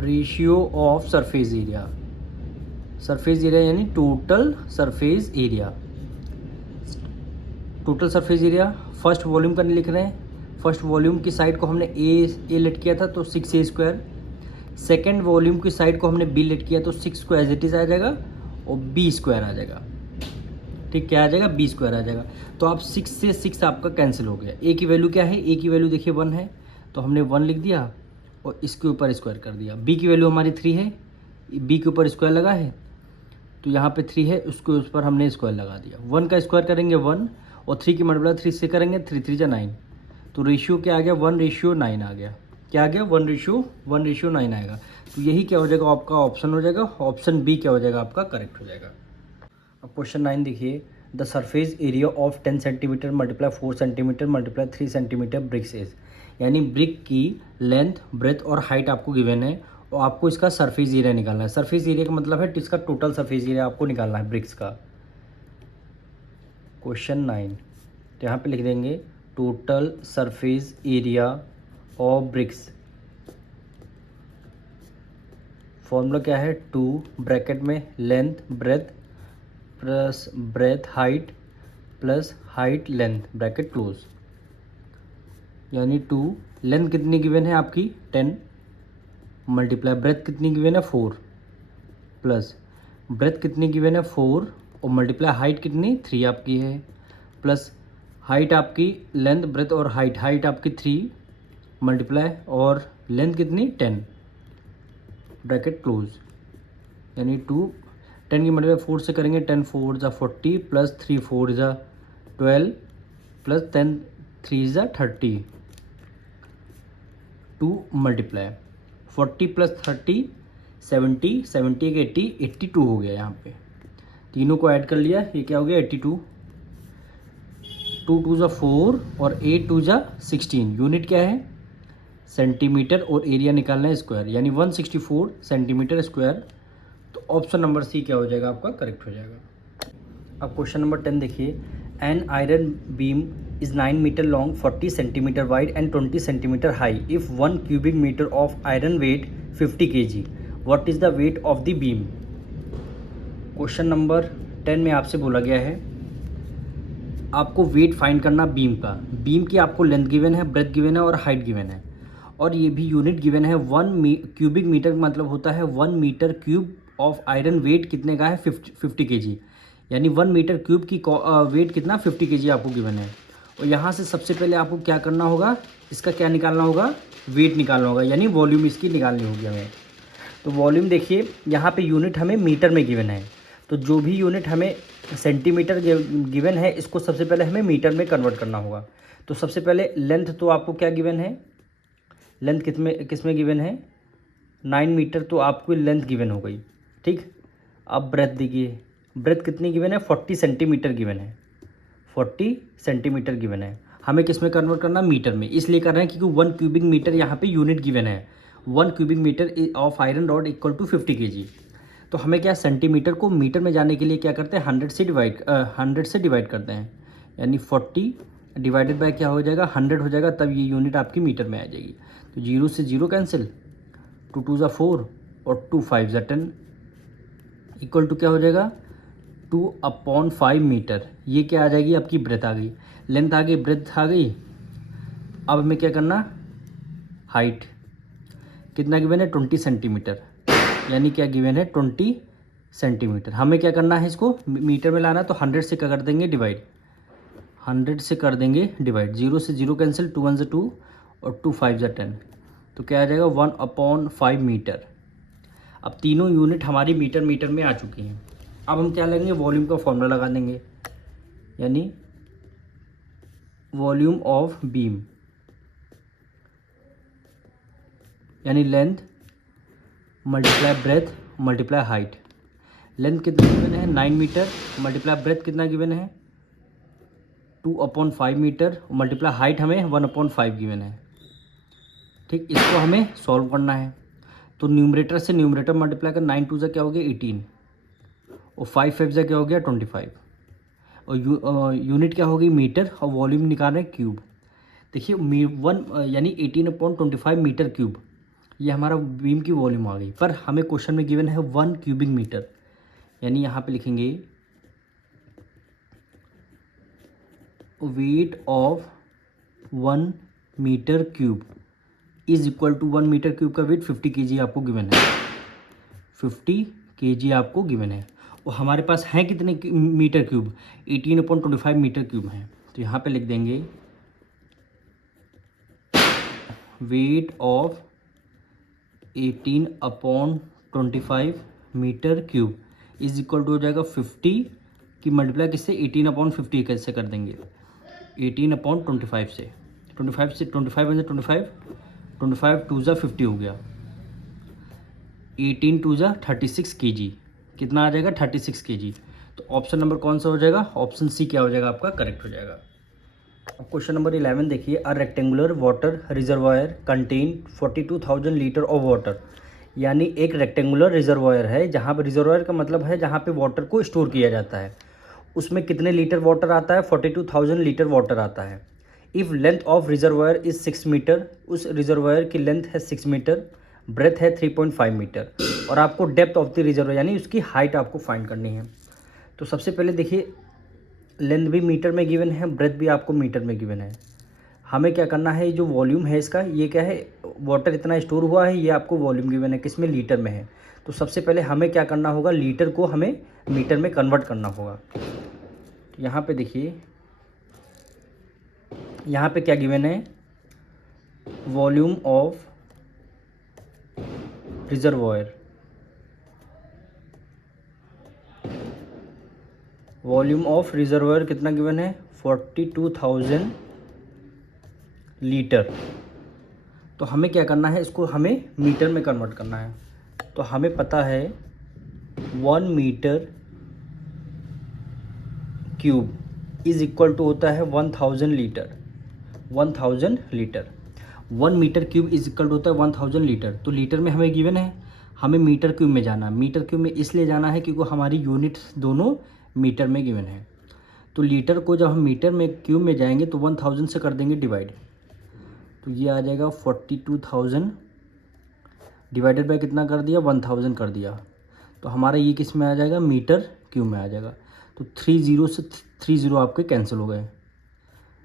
रेशियो ऑफ सरफेस एरिया यानी total surface area. First volume का नहीं लिख रहे हैं, फर्स्ट वॉल्यूम की साइड को हमने ए लेट किया था तो 6a², सेकेंड वॉल्यूम की साइड को हमने बी लेट किया तो 6 को एज इट इज़ आ जाएगा और b² आ जाएगा, ठीक। क्या आ जाएगा b² आ जाएगा, तो आप 6 से 6 आपका कैंसिल हो गया। ए की वैल्यू क्या है, ए की वैल्यू देखिए 1 है तो हमने 1 लिख दिया और इसके ऊपर स्क्वायर कर दिया। बी की वैल्यू हमारी 3 है, बी के ऊपर स्क्वायर लगा है तो यहाँ पे 3 है उसके ऊपर हमने स्क्वायर लगा दिया। 1 का स्क्वायर करेंगे 1 और 3 की मल्टीप्लाई 3 से करेंगे 3 3 9, तो रेशियो क्या आ गया 1:9 आ गया। क्या आ गया 1:9 आएगा, तो यही क्या हो जाएगा आपका ऑप्शन हो जाएगा, ऑप्शन बी क्या हो जाएगा आपका करेक्ट हो जाएगा। अब क्वेश्चन 9 देखिए, the surface area of 10 centimetre multiply 4 centimetre multiply 3 centimetre bricks is, यानी ब्रिक की लेंथ ब्रेथ और हाइट आपको गिवन है और आपको इसका सरफेस एरिया निकालना है। सरफेस एरिया का मतलब है इसका टोटल सरफेस एरिया आपको निकालना है ब्रिक्स का। क्वेश्चन 9, तो यहाँ पे लिख देंगे total surface area of BRICS, formula क्या है 2 ब्रैकेट में length breadth plus breadth height plus height length bracket close, यानी 2 लेंथ कितनी गिवन है आपकी 10 मल्टीप्लाई ब्रेथ कितनी गिवन है 4 प्लस ब्रेथ कितनी गिवन है 4 और मल्टीप्लाई हाइट कितनी 3 आपकी है प्लस हाइट आपकी लेंथ ब्रेथ और हाइट आपकी 3 मल्टीप्लाई और लेंथ कितनी 10 ब्रैकेट क्लोज, यानी 10 की मल्टीप्लाई 4 से करेंगे 10 4 = 40 प्लस 3 4 = 12 प्लस 10 3 = 30, 2 मल्टीप्लाई 40 प्लस 30 70 70 के 80 82 हो गया। यहाँ पे तीनों को ऐड कर लिया, ये क्या हो गया 82, 2 2 = 4 और 8 2 = 16। यूनिट क्या है सेंटीमीटर और एरिया निकालना है स्क्वायर, यानी 164 सेंटीमीटर स्क्वायर, तो ऑप्शन नंबर सी क्या हो जाएगा आपका करेक्ट हो जाएगा। अब क्वेश्चन नंबर 10 देखिए, an iron beam is 9 metre long 40 centimetre wide and 20 centimetre high if 1 cubic metre of iron weight 50 kg, what is the weight of the beam. Question number 10 में आपसे बोला गया है आपको वेट फाइंड करना beam का। Beam की आपको लेंथ गिवन है, ब्रेथ गिवन है और हाइट गिवन है, और ये भी यूनिट गिवन है 1 क्यूबिक मीटर मतलब होता है 1 metre cube of iron weight कितने का है 50 kg, यानी 1 मीटर क्यूब की वेट कितना 50 kg आपको गिवन है। और यहाँ से सबसे पहले आपको क्या करना होगा, इसका क्या निकालना होगा वेट निकालना होगा, यानी वॉल्यूम इसकी निकालनी होगी हमें। तो वॉल्यूम देखिए यहाँ पे यूनिट हमें मीटर में गिवन है, तो जो भी यूनिट हमें सेंटीमीटर गिवन है इसको सबसे पहले हमें मीटर में कन्वर्ट करना होगा। तो सबसे पहले लेंथ तो आपको क्या गिवन है, लेंथ किस में गिवन है 9 मीटर, तो आपको लेंथ गिवन हो गई, ठीक। अब ब्रेथ देखिए ब्रेथ कितनी गिवन है, 40 सेंटीमीटर गिवन है, 40 सेंटीमीटर गिवन है। हमें किस में कन्वर्ट करना, मीटर में। इसलिए कर रहे हैं क्योंकि 1 क्यूबिक मीटर यहाँ पे यूनिट गिवन है। 1 cubic metre of iron rod equal to 50 kg। तो हमें क्या, सेंटीमीटर को मीटर में जाने के लिए क्या करते हैं, 100 से डिवाइड करते हैं। यानी 40 डिवाइडेड बाय क्या हो जाएगा, 100 हो जाएगा, तब ये यूनिट आपकी मीटर में आ जाएगी। तो 0 से 0 कैंसिल, 2 2 = 4 और 2 5 = 10 इक्वल टू क्या हो जाएगा, 2/5 मीटर। ये क्या आ जाएगी, आपकी ब्रेथ आ गई, लेंथ आ गई, ब्रेथ आ गई। अब हमें क्या करना, हाइट कितना गिवन है, 20 सेंटीमीटर। यानी क्या गिवन है, 20 सेंटीमीटर। हमें क्या करना है, इसको मीटर में लाना, तो 100 से क्या कर देंगे, डिवाइड, 100 से कर देंगे डिवाइड। 0 से 0 कैंसिल, 2 1 = 2 और 2 5 = 10। तो क्या आ जाएगा, 1/5 मीटर। अब तीनों यूनिट हमारी मीटर में आ चुकी हैं। अब हम क्या लेंगे, वॉल्यूम का फॉर्मूला लगा देंगे। यानी वॉल्यूम ऑफ बीम, यानी length multiply breath multiply height. Length कितना गिवन है, 9 मीटर, मल्टीप्लाई ब्रेथ कितना गिवन है, 2/5 मीटर, मल्टीप्लाई हाइट हमें 1/5 गिवन है। ठीक, इसको हमें सॉल्व करना है। तो न्यूमरेटर से न्यूमरेटर मल्टीप्लाई कर, 9 2 = क्या हो गया, 18 और 5 5 = क्या हो गया, 25 और यूनिट क्या होगी, मीटर, और वॉल्यूम निकाल रहे हैं क्यूब। देखिए 1 यानी 18/25 मीटर क्यूब, ये हमारा बीम की वॉल्यूम आ गई। पर हमें क्वेश्चन में गिवन है 1 क्यूबिक मीटर। यानी यहाँ पे लिखेंगे weight of 1 metre cube is equal to 1 metre cube का वेट 50 kg आपको गिवन है, 50 kg आपको गिवन है। और हमारे पास हैं कितने मीटर क्यूब, 18/25 मीटर क्यूब हैं। तो यहाँ पे लिख देंगे weight of 18/25 metre cube is equal to हो जाएगा 50 की मल्टीप्लाई किससे, 18/50 कैसे कर देंगे, 18/25 से, 25 से 25 में से 25 2 = 50 हो गया, 18 2 = 36 kg। कितना आ जाएगा, 36 kg। तो ऑप्शन नंबर कौन सा हो जाएगा, ऑप्शन सी क्या हो जाएगा आपका, करेक्ट हो जाएगा। अब क्वेश्चन नंबर 11 देखिए, a rectangular water reservoir contain 42,000 litre of water. यानी एक रेक्टेंगुलर रिजर्वायर है, जहाँ पर रिजर्वायर का मतलब है जहाँ पे वाटर को स्टोर किया जाता है। उसमें कितने लीटर वाटर आता है, 42,000 लीटर वाटर आता है। If length of reservoir is 6 metre, उस रिजर्वायर की लेंथ है 6 मीटर, ब्रेथ है 3.5 मीटर, और आपको डेप्थ ऑफ द रिजर्वायर यानी उसकी हाइट आपको फाइंड करनी है। तो सबसे पहले देखिए, लेंथ भी मीटर में गिवन है, ब्रेथ भी आपको मीटर में गिवन है। हमें क्या करना है, जो वॉल्यूम है इसका, ये क्या है, वाटर इतना स्टोर हुआ है, ये आपको वॉल्यूम गिवन है, किसमें, लीटर में है। तो सबसे पहले हमें क्या करना होगा, लीटर को हमें मीटर में कन्वर्ट करना होगा। तो यहाँ पे देखिए, यहाँ पे क्या गिवन है, volume of reservoir, volume of reservoir कितना गिवन है, 42,000 लीटर। तो हमें क्या करना है, इसको हमें मीटर में कन्वर्ट करना है। तो हमें पता है 1 metre cube is equal to होता है 1000 litre, 1000 litre. 1 metre cube is equal to होता है 1000 लीटर। तो लीटर में हमें गिवन है, हमें मीटर क्यूब में जाना। मीटर क्यूब में इसलिए जाना है क्योंकि हमारी यूनिट दोनों मीटर में गिवन है। तो लीटर को जब हम मीटर में क्यूब में जाएंगे तो 1000 से कर देंगे डिवाइड, तो ये आ जाएगा 42,000 डिवाइडेड बाय कितना कर दिया, 1000 कर दिया। तो हमारा ये किस में आ जाएगा, मीटर क्यूब में आ जाएगा। तो 30 से 30 आपके कैंसिल हो गए।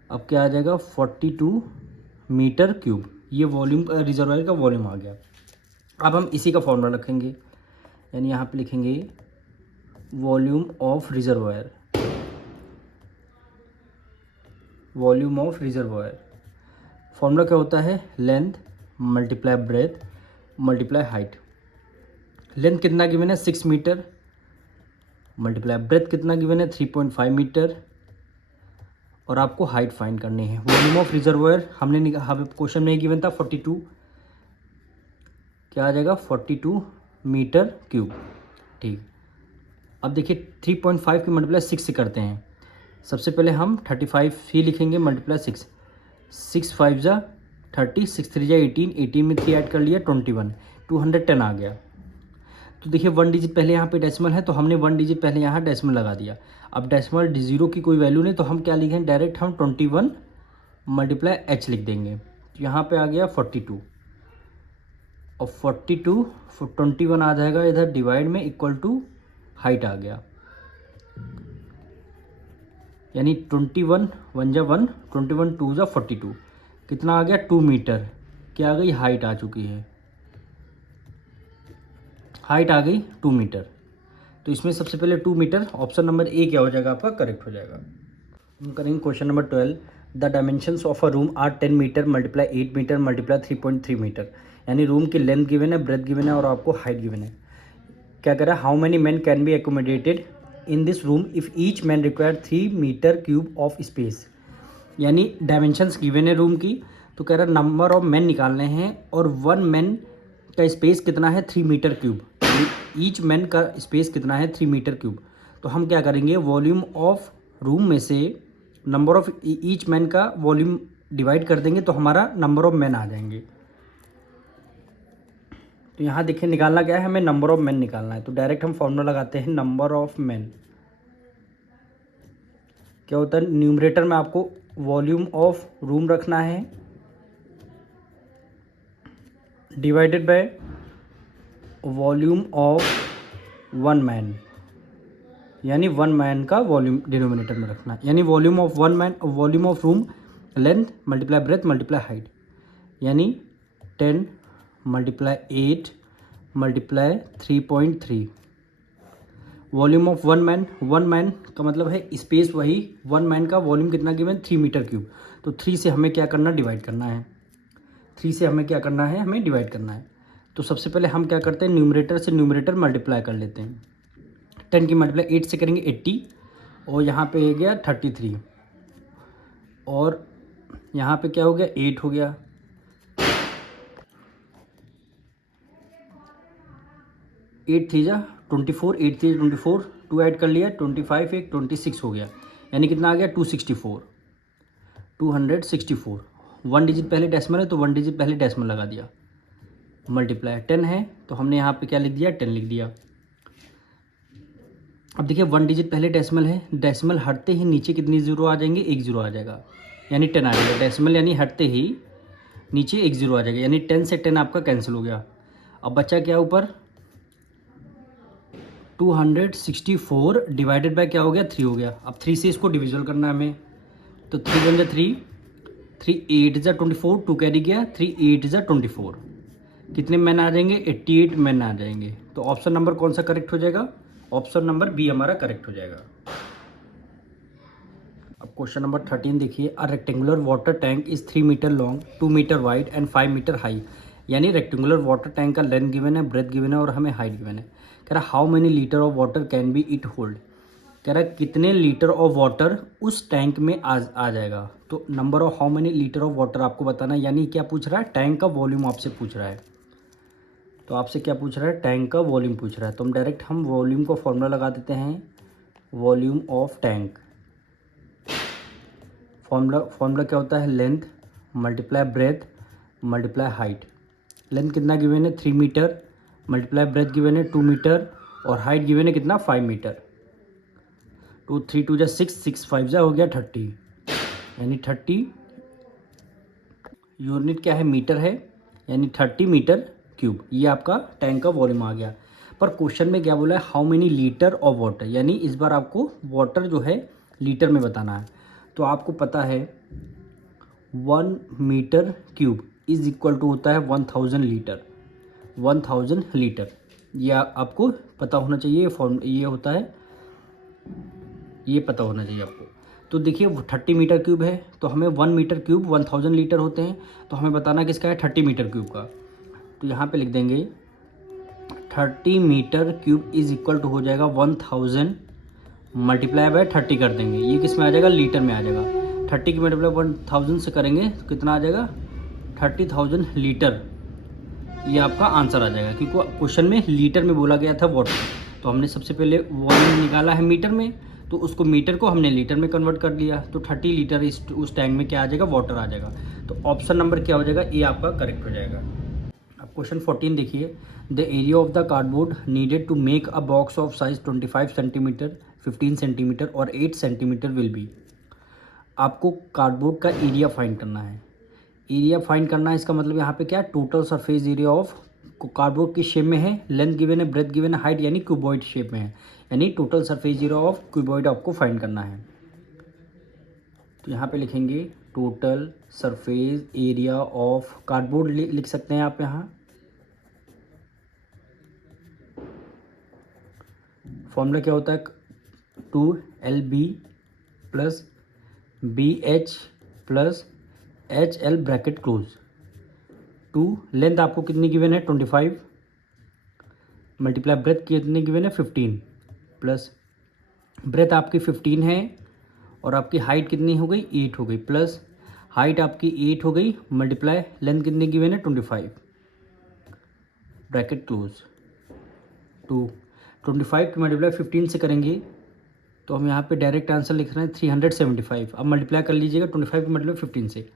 अब क्या आ जाएगा, 42 मीटर क्यूब। ये वॉल्यूम रिजर्वायर का वॉल्यूम आ गया। अब हम इसी का फॉर्मूला रखेंगे, यानी यहाँ पे लिखेंगे volume of reservoir, volume of reservoir. Formula क्या होता है, length multiply breath multiply height. Length कितना गिवन है, 6 मीटर, मल्टीप्लाई ब्रेथ कितना गिवन है, 3.5 मीटर, और आपको हाइट फाइंड करनी है। वॉल्यूम ऑफ रिजर्वायर हमने क्वेश्चन में गिवन था 42, क्या आ जाएगा 42 मीटर क्यूब। ठीक, अब देखिए 3.5 की मल्टीप्लाई 6 से करते हैं। सबसे पहले हम 35 ही लिखेंगे मल्टीप्लाई 6, 6 5 जा 30, 6 3 जा 18, 18 में 3 ऐड कर लिया 21, 210 आ गया। तो देखिए 1 डिजिट पहले यहाँ पे डेसिमल है तो हमने 1 डिजिट पहले यहाँ डेसिमल लगा दिया। अब डेसिमल जीरो की कोई वैल्यू नहीं तो हम क्या लिखें, डायरेक्ट हम 21 मल्टीप्लाई h लिख देंगे। तो यहाँ पे आ गया 42 और 42 21 आ जाएगा इधर डिवाइड में, इक्वल टू हाइट आ गया, यानी 21 1 जा 1, 21 2 जा 42, कितना आ गया 2 मीटर। क्या आ गई, हाइट आ चुकी है, हाइट आ गई 2 मीटर। तो इसमें सबसे पहले 2 मीटर, ऑप्शन नंबर ए क्या हो जाएगा आपका, करेक्ट हो जाएगा। हम करेंगे question number 12। The dimensions of a room are 10 metre multiply 8 metre multiply 3.3 metre. यानी रूम की लेंथ गिवन है, ब्रेथ गिवन है और आपको हाइट गिवन है। क्या कह रहा है, how many man can be accommodated in this room if each man require 3 metre cube of space. यानी डायमेंशंस गिवन है रूम की, तो कह रहा है नंबर ऑफ मैन निकालने हैं और 1 मैन का स्पेस कितना है 3 मीटर क्यूब, ईच मैन का स्पेस कितना है 3 मीटर क्यूब। तो हम क्या करेंगे, वॉल्यूम ऑफ रूम में से नंबर ऑफ ईच मैन का वॉल्यूम डिवाइड कर देंगे तो हमारा नंबर ऑफ मैन आ जाएंगे। तो यहाँ देखिए निकालना क्या है, हमें नंबर ऑफ मैन निकालना है। तो डायरेक्ट हम फॉर्मूला लगाते हैं, नंबर ऑफ मैन क्या होता है, न्यूमरेटर में आपको वॉल्यूम ऑफ रूम रखना है divided by volume of 1 man, यानी 1 मैन का वॉल्यूम डिनोमिनेटर में रखना है। यानी volume of 1 man, volume of room length multiply breath multiply height, यानी 10 multiply 8 multiply 3.3। Volume of 1 man, 1 man का मतलब है स्पेस वही, 1 मैन का वॉल्यूम कितना गिवन 3 मीटर क्यूब। तो 3 से हमें क्या करना, डिवाइड करना है। 3 से हमें क्या करना है, हमें डिवाइड करना है। तो सबसे पहले हम क्या करते हैं, न्यूमरेटर से न्यूमरेटर मल्टीप्लाई कर लेते हैं। 10 की मल्टीप्लाई 8 से करेंगे 80 और यहाँ पे हो गया 33 और यहाँ पे क्या हो गया 8 हो गया, 8 3 जा 24, 8 3 24, 2 ऐड कर लिया 25, एक 26 हो गया, यानी कितना आ गया 264, 264। 1 डिजिट पहले डेसिमल है तो 1 डिजिट पहले डेसिमल लगा दिया, मल्टीप्लाई 10 है तो हमने यहाँ पे क्या लिख दिया, 10 लिख दिया। अब देखिए 1 डिजिट पहले डेसिमल है, डेसिमल हटते ही नीचे कितनी जीरो आ जाएंगे, 1 जीरो आ जाएगा, यानी 10 आ जाएगा। डेसिमल यानी हटते ही नीचे 1 जीरो आ जाएगा, यानी 10 से 10 आपका कैंसिल हो गया। अब बचा क्या ऊपर, 264 डिवाइडेड बाय क्या हो गया 3 हो गया। अब 3 से इसको डिविजल करना है हमें, तो 3 1 जा 3, 3 8 जा 24, 2 कैरी गया, 3 8 जा 24, कितने मैन आ जाएंगे 88 मैन आ जाएंगे। तो ऑप्शन नंबर कौन सा करेक्ट हो जाएगा, ऑप्शन नंबर बी हमारा करेक्ट हो जाएगा। अब क्वेश्चन नंबर 13 देखिए, a rectangular water tank is 3 metre long, 2 metre wide and 5 metre high. यानी रेक्टेंगुलर वाटर टैंक का लेंथ गिवन है, ब्रेथ गिवन है और हमें हाइट गिवन है। कह रहा how many litre of water can be it hold. कह रहा कितने लीटर ऑफ वाटर उस टैंक में आ जाएगा। तो number of how many litre of water आपको बताना है, यानी क्या पूछ रहा है, टैंक का वॉल्यूम आपसे पूछ रहा है। तो आपसे क्या पूछ रहा है, टैंक का वॉल्यूम पूछ रहा है। तो हम डायरेक्ट हम वॉल्यूम को फॉर्मूला लगा देते हैं, वॉल्यूम ऑफ टैंक। फॉर्मूला क्या होता है, length multiply breath multiply height. Length कितना गिवन है 3 मीटर, मल्टीप्लाई ब्रेथ गिवन है 2 मीटर और हाइट गिवन है कितना 5 मीटर। 2 3 2 जा 6, 6 5 जा हो गया 30, यानी 30 यूनिट क्या है, मीटर है, यानी 30 मीटर क्यूब। ये आपका टैंक का वॉल्यूम आ गया। पर क्वेश्चन में क्या बोला है, how many litre of water, यानी इस बार आपको वाटर जो है लीटर में बताना है। तो आपको पता है 1 metre cube is equal to होता है 1000 लीटर, 1000 लीटर। ये आपको पता होना चाहिए, ये होता है, ये पता होना चाहिए आपको। तो देखिए 30 मीटर क्यूब है तो हमें 1 मीटर क्यूब 1000 लीटर होते हैं, तो हमें बताना किसका है 30 मीटर क्यूब का। तो यहाँ पे लिख देंगे 30 metre cube is equal to हो जाएगा 1000 मल्टीप्लाई बाय 30 कर देंगे, ये किस में आ जाएगा, लीटर में आ जाएगा। 30 की मल्टीप्लाई 1000 से करेंगे तो कितना आ जाएगा 30,000 लीटर, ये आपका आंसर आ जाएगा, क्योंकि क्वेश्चन में लीटर में बोला गया था वाटर। तो हमने सबसे पहले वॉल्यूम निकाला है मीटर में, तो उसको मीटर को हमने लीटर में कन्वर्ट कर लिया, तो 30 लीटर उस टैंक में क्या आ जाएगा, वाटर आ जाएगा। तो ऑप्शन नंबर क्या हो जाएगा, ए आपका करेक्ट हो जाएगा। अब क्वेश्चन 14 देखिए, the area of the cardboard needed to make a box of size 25 centimetre, 15 centimetre और 8 सेंटीमीटर विल बी। आपको कार्डबोर्ड का एरिया फाइंड करना है। एरिया फाइंड करना है, इसका मतलब यहाँ पे क्या है, total surface area of cardboard की शेप में है, लेंथ गिवन है, ब्रेथ गिवन है, हाइट यानी क्यूबॉइड शेप में है, यानी total surface area of cuboid आपको फाइंड करना है। तो यहाँ पे लिखेंगे total surface area of cardboard, लिख सकते हैं आप यहाँ। फॉर्मूला क्या होता है, 2LB plus BH plus HL bracket close. 2 length आपको कितनी गिवन है, 25 मल्टीप्लाई ब्रेथ कितनी गिवन है, 15 प्लस ब्रेथ आपकी 15 है और आपकी हाइट कितनी हो गई, 8 हो गई, प्लस हाइट आपकी 8 हो गई मल्टीप्लाई लेंथ कितनी गिवन है, 25 ब्रैकेट क्लोज। 25 की मल्टीप्लाई 15 से करेंगे तो हम यहाँ पे डायरेक्ट आंसर लिख रहे हैं 375। अब मल्टीप्लाई कर लीजिएगा 25 की मल्टीप्लाई 15 से,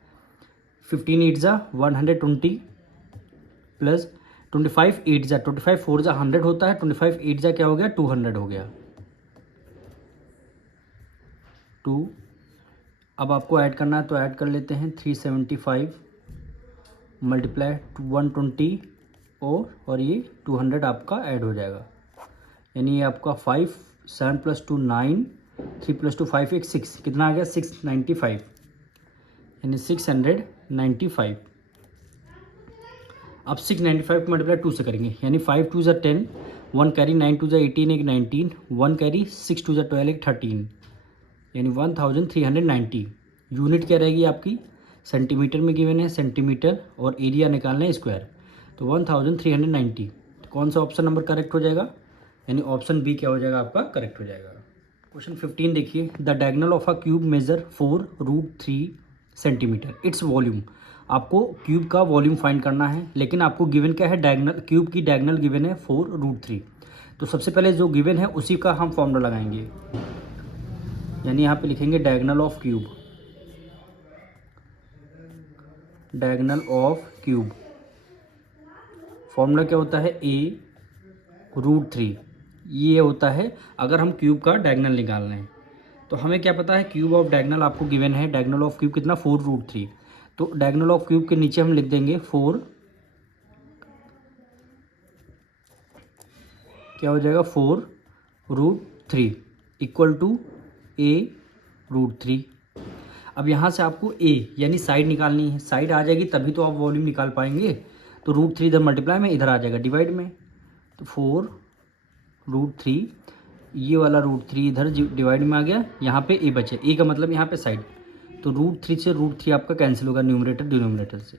15 8 जा 120 प्लस 25 8 जा 25 4 जा 100 होता है, 25 8 जा क्या हो गया, 200 हो गया। 2 अब आपको ऐड करना है तो ऐड कर लेते हैं, 375 मल्टीप्लाई 120 और ये 200 आपका ऐड हो जाएगा, यानी ये आपका 5 7 + 2 9 3 + 2 5 1 6 कितना आ गया, 695 यानी 695। अब 695 को मल्टीप्लाई 2 से करेंगे, यानी 5 2 जा 10, 1 कैरी 9 2 जा 18 एक 19, 1 कैरी 6 2 जा 12 एक 13, यानी 1390। यूनिट क्या रहेगी आपकी, सेंटीमीटर में गिवन है सेंटीमीटर और एरिया निकालना है स्क्वायर, तो 1390। तो कौन सा ऑप्शन नंबर करेक्ट हो जाएगा, यानी ऑप्शन बी क्या हो जाएगा आपका करेक्ट हो जाएगा। क्वेश्चन 15 देखिए, the diagonal of a cube measure 4√3 centimetre its volume. आपको क्यूब का वॉल्यूम फाइंड करना है, लेकिन आपको गिवन क्या है, डायगोनल, क्यूब की डायगोनल गिवन है 4√3। तो सबसे पहले जो गिवन है उसी का हम फॉर्मूला लगाएंगे, यानी यहाँ पे लिखेंगे diagonal of cube, diagonal of cube formula क्या होता है, A√3 ये होता है अगर हम क्यूब का डायगोनल निकाल रहे हैं। तो हमें क्या पता है, क्यूब ऑफ डायगोनल आपको गिवन है, डायगोनल ऑफ क्यूब कितना, 4√3। तो डायगोनल ऑफ क्यूब के नीचे हम लिख देंगे 4, क्या हो जाएगा, 4√3 इक्वल टू A√3। अब यहाँ से आपको A यानी साइड निकालनी है, साइड आ जाएगी तभी तो आप वॉल्यूम निकाल पाएंगे। तो √3 इधर मल्टीप्लाई में, इधर आ जाएगा डिवाइड में, तो 4√3 ये वाला √3 इधर डिवाइड में आ गया, यहाँ पे A बचे, A का मतलब यहाँ पे साइड, तो √3 से √3 आपका कैंसिल होगा न्यूमरेटर डिनोमिनेटर से,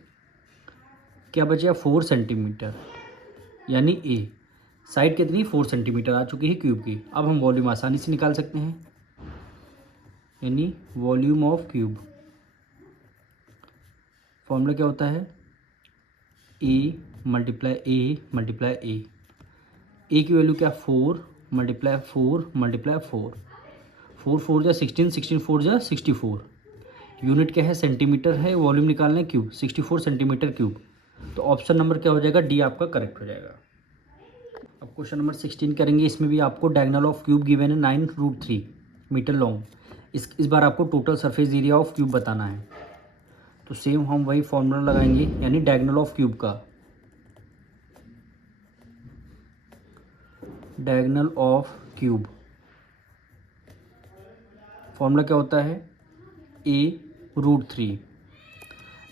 क्या बचेगा 4 सेंटीमीटर, यानी A साइड कितनी 4 सेंटीमीटर आ चुकी है क्यूब की। अब हम वॉल्यूम आसानी से निकाल सकते हैं, यानी वॉल्यूम ऑफ क्यूब फॉर्मूला क्या होता है, A मल्टीप्लाई A की वैल्यू क्या, 4 मल्टीप्लाई 4 मल्टीप्लाई 4, 4 4 जा 16, 16 4 जा 64। यूनिट क्या है, सेंटीमीटर है, वॉल्यूम निकालना है क्यूब, 64 सेंटीमीटर क्यूब। तो ऑप्शन नंबर क्या हो जाएगा, डी आपका करेक्ट हो जाएगा। अब क्वेश्चन नंबर 16 करेंगे, इसमें भी आपको डायगोनल ऑफ क्यूब गिवन है 9√3 मीटर लॉन्ग। इस बार आपको total surface area of cube बताना है, तो सेम हम वही फॉर्मूला लगाएंगे, यानी डायगोनल ऑफ क्यूब का, डायगोनल ऑफ क्यूब फॉर्मूला क्या होता है, A√3।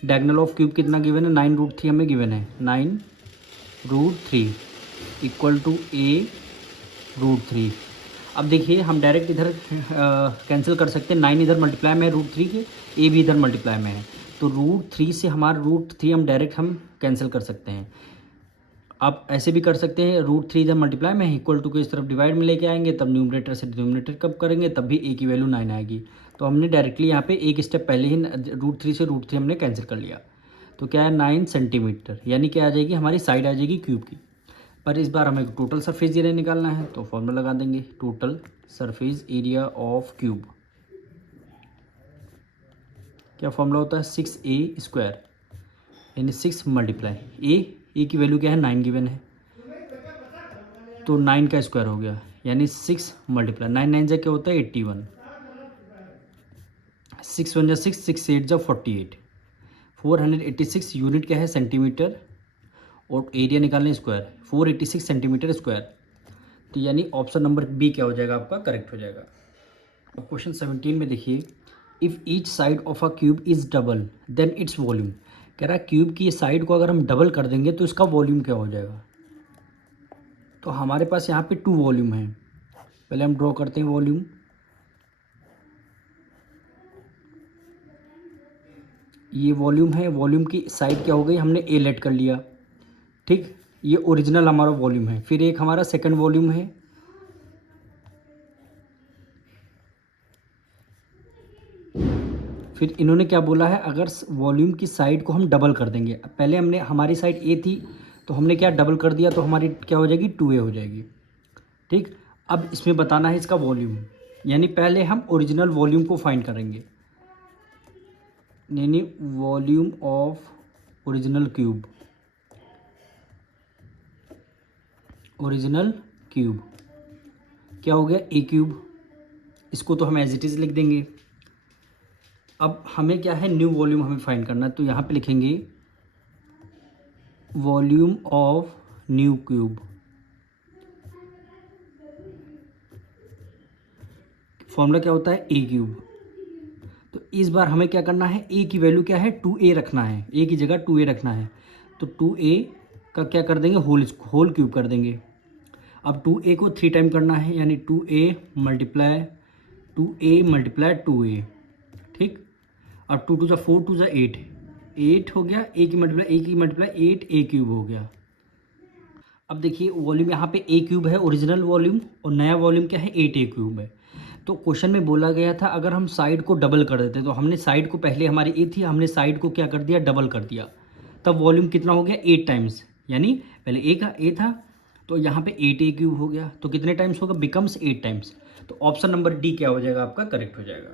डायगोनल ऑफ क्यूब कितना गिवन है, 9√3 हमें गिवन है, 9√3 इक्वल टू A√3। अब देखिए हम डायरेक्ट इधर कैंसिल कर सकते हैं, 9 इधर मल्टीप्लाई में है √3 के, A भी इधर मल्टीप्लाई में है, तो √3 से हमारा √3 हम डायरेक्ट कैंसिल कर सकते हैं। आप ऐसे भी कर सकते हैं, √3 इधर मल्टीप्लाई में इक्वल टू को इस तरफ डिवाइड में लेके आएंगे, तब न्यूमरेटर से डिनोमिनेटर कब करेंगे तब भी A की वैल्यू 9 आएगी। तो हमने डायरेक्टली यहाँ पे एक स्टेप पहले ही √3 से √3 हमने कैंसिल कर लिया, तो क्या है 9 सेंटीमीटर, यानी क्या आ जाएगी हमारी साइड आ जाएगी क्यूब की। पर इस बार हमें टोटल सरफेस एरिया निकालना है, तो फॉर्मूला लगा देंगे total surface area of cube. क्या फॉर्मूला होता है 6a², यानी 6 मल्टीप्लाई ए की वैल्यू क्या है 9 गिवन है, तो 9 का स्क्वायर हो गया, यानी 6 मल्टीप्लाई 9 9 क्या होता है 81, 6 1 6 6 8 48, 486 यूनिट क्या है सेंटीमीटर, और एरिया निकालने स्क्वायर 486 सेंटीमीटर स्क्वायर। तो यानी ऑप्शन नंबर बी क्या हो जाएगा आपका करेक्ट हो जाएगा। अब क्वेश्चन 17 में देखिए, if each side of a cube is double then its volume. कह रहा है क्यूब की साइड को अगर हम डबल कर देंगे तो इसका वॉल्यूम क्या हो जाएगा। तो हमारे पास यहाँ पे 2 वॉल्यूम है, पहले हम ड्रॉ करते हैं वॉल्यूम। ये वॉल्यूम है, वॉल्यूम की साइड क्या हो गई हमने ए लेट कर लिया, ठीक, ये ओरिजिनल हमारा वॉल्यूम है। फिर एक हमारा सेकंड वॉल्यूम है, फिर इन्होंने क्या बोला है अगर वॉल्यूम की साइड को हम डबल कर देंगे। पहले हमने हमारी साइड ए थी तो हमने क्या डबल कर दिया, तो हमारी क्या हो जाएगी 2a हो जाएगी, ठीक। अब इसमें बताना है इसका वॉल्यूम, यानी पहले हम ओरिजिनल वॉल्यूम को फाइंड करेंगे, यानी volume of original cube. Original cube क्या हो गया a क्यूब, इसको तो हम एज इट इज़ लिख देंगे। अब हमें क्या है न्यू वॉल्यूम हमें फाइंड करना है, तो यहाँ पे लिखेंगे volume of new cube. Formula क्या होता है a क्यूब। तो इस बार हमें क्या करना है, a की वैल्यू क्या है 2a रखना है, a की जगह 2a रखना है, तो 2a का क्या कर देंगे होल क्यूब कर देंगे। अब 2a को 3 टाइम करना है, यानी 2a मल्टीप्लाई 2a, ठीक। अब 2 2 4 2 8 हो गया, a की मल्टीप्लाई 8 a क्यूब हो गया। अब देखिए वॉल्यूम यहाँ पे a क्यूब है ओरिजिनल वॉल्यूम, और नया वॉल्यूम क्या है 8a क्यूब है। तो क्वेश्चन में बोला गया था अगर हम साइड को डबल कर देते, तो हमने साइड को पहले हमारी a थी, हमने साइड को क्या कर दिया डबल कर दिया, तब वॉल्यूम कितना हो गया 8 टाइम्स, यानी पहले a था तो यहाँ पे 8a क्यूब हो गया, तो कितने टाइम्स होगा बिकम्स 8 टाइम्स। तो ऑप्शन नंबर डी क्या हो जाएगा आपका करेक्ट हो जाएगा।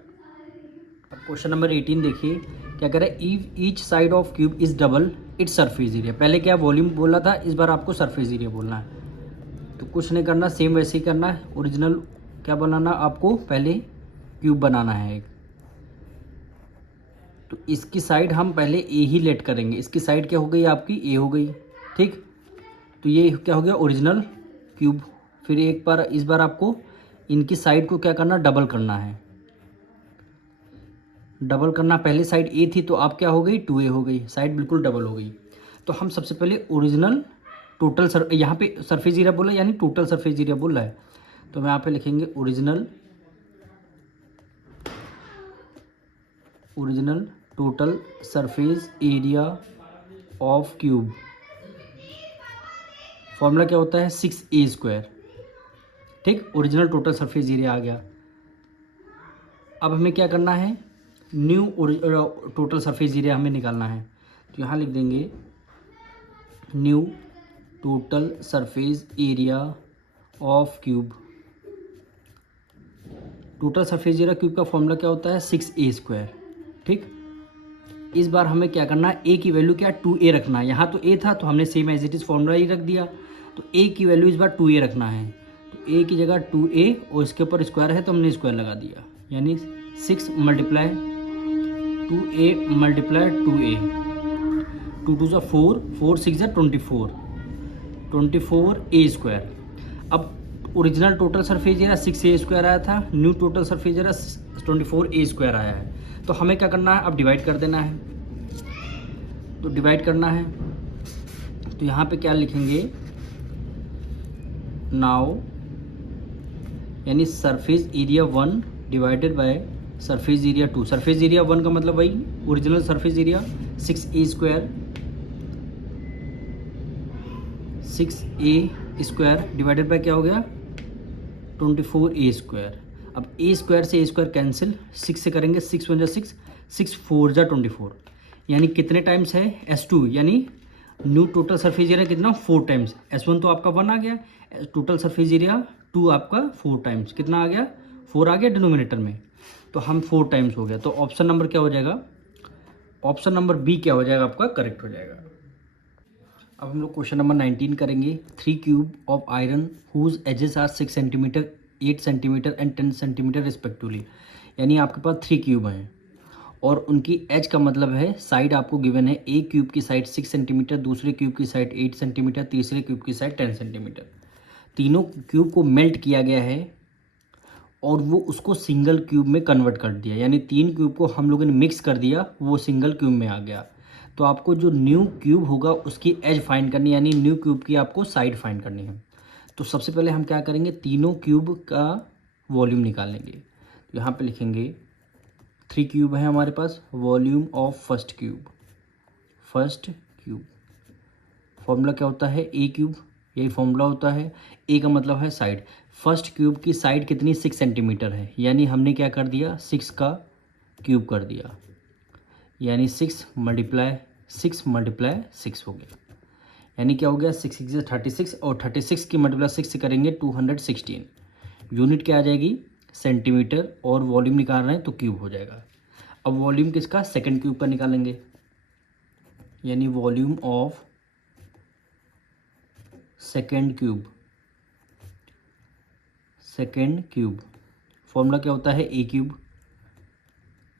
अब क्वेश्चन नंबर 18 देखिए, क्या कह रहा है if each side of cube is double its surface area. पहले क्या वॉल्यूम बोला था, इस बार आपको सरफेस एरिया बोलना है। तो कुछ नहीं करना, सेम वैसे ही करना है। ओरिजिनल क्या बनाना, आपको पहले क्यूब बनाना है एक, तो इसकी साइड हम पहले ए ही लेट करेंगे। इसकी साइड क्या हो गई आपकी ए हो गई, ठीक। तो ये क्या हो गया ओरिजिनल क्यूब। फिर एक बार इस बार आपको इनकी साइड को क्या करना डबल करना है, डबल करना। पहले साइड ए थी तो आप क्या हो गई 2a हो गई, साइड बिल्कुल डबल हो गई। तो हम सबसे पहले ओरिजिनल टोटल यहाँ पे सरफेस एरिया बोला, यानी टोटल सरफेस एरिया बोल रहा है, तो हम यहाँ पे लिखेंगे original total surface area of cube. Formula क्या होता है 6a², ठीक। ओरिजिनल टोटल सरफेस एरिया आ गया। अब हमें क्या करना है न्यू टोटल सरफेस एरिया हमें निकालना है, तो यहाँ लिख देंगे new total surface area of cube. Total surface area cube का फॉर्मूला क्या होता है 6a², ठीक। इस बार हमें क्या करना है a की वैल्यू क्या 2a रखना है। यहाँ तो a था तो हमने same as it is formula ही रख दिया, तो a की वैल्यू इस बार 2a रखना है। तो a की जगह 2a और इसके ऊपर स्क्वायर है तो हमने स्क्वायर लगा दिया, यानी 6 multiply 2a multiply 2a, 2 2 4 4 6 24a²। अब original total surface area 6a² आया था, new total surface area 24a² आया है। तो हमें क्या करना है अब डिवाइड कर देना है, तो डिवाइड करना है। तो यहाँ पे क्या लिखेंगे नाउ, यानी surface area 1 divided by surface area 2। Surface area 1 का मतलब वही original surface area 6a² divided by क्या हो गया 24a²। अब a² से a² कैंसिल, 6 से करेंगे 6 1 6 6 4 24, यानी कितने टाइम्स है s2, यानी न्यू टोटल सरफेस एरिया कितना 4 टाइम्स, S1 तो आपका 1 आ गया, टोटल सरफेस एरिया 2 आपका 4 टाइम्स कितना आ गया, 4 आ गया डिनोमिनेटर में, तो हम 4 टाइम्स हो गया। तो ऑप्शन नंबर क्या हो जाएगा, ऑप्शन नंबर बी क्या हो जाएगा आपका, करेक्ट हो जाएगा। अब हम लोग क्वेश्चन नंबर 19 करेंगे। 3 cube of iron whose edges are 6 centimetre, 8 centimetre and 10 centimetre respectively. यानी आपके पास 3 क्यूब हैं और उनकी एज का मतलब है साइड आपको गिवन है। एक क्यूब की साइड 6 सेंटीमीटर, दूसरे क्यूब की साइड 8 सेंटीमीटर, तीसरे क्यूब की साइड 10 सेंटीमीटर। तीनों क्यूब को मेल्ट किया गया है और वो उसको सिंगल क्यूब में कन्वर्ट कर दिया, यानी 3 क्यूब को हम लोगों ने मिक्स कर दिया, वो सिंगल क्यूब में आ गया। तो आपको जो न्यू क्यूब होगा उसकी एज फाइंड करनी, यानी न्यू क्यूब की आपको साइड फाइंड करनी है। तो सबसे पहले हम क्या करेंगे, तीनों क्यूब का वॉल्यूम निकालेंगे। तो यहाँ पे लिखेंगे 3 क्यूब है हमारे पास, volume of first cube, first cube formula क्या होता है, ए क्यूब, यही फॉर्मूला होता है। ए का मतलब है साइड, फर्स्ट क्यूब की साइड कितनी 6 सेंटीमीटर है, यानी हमने क्या कर दिया 6 का क्यूब कर दिया, यानी 6 मल्टीप्लाई 6 हो गया, यानी क्या हो गया 6 6 36 और 36 की मल्टीप्लाई 6 से करेंगे 216। यूनिट क्या आ जाएगी सेंटीमीटर, और वॉल्यूम निकाल रहे हैं तो क्यूब हो जाएगा। अब वॉल्यूम किसका, सेकंड क्यूब का निकालेंगे, यानी volume of second cube, second cube formula क्या होता है, ए क्यूब।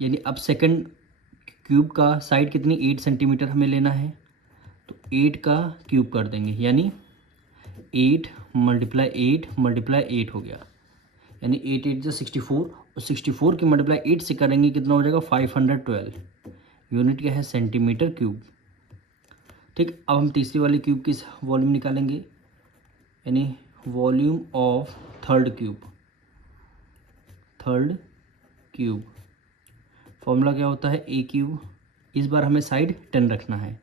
यानी अब सेकंड क्यूब का साइड कितनी 8 सेंटीमीटर हमें लेना है, तो 8 का क्यूब कर देंगे, यानी 8 मल्टीप्लाई 8 हो गया, यानी 8 8 जो 64, और 64 की मल्टीप्लाई 8 से करेंगे कितना हो जाएगा 512। यूनिट क्या है सेंटीमीटर क्यूब। ठीक, अब हम तीसरी वाली क्यूब की वॉल्यूम निकालेंगे, यानी volume of third cube formula क्या होता है, ए क्यूब। इस बार हमें साइड 10 रखना है,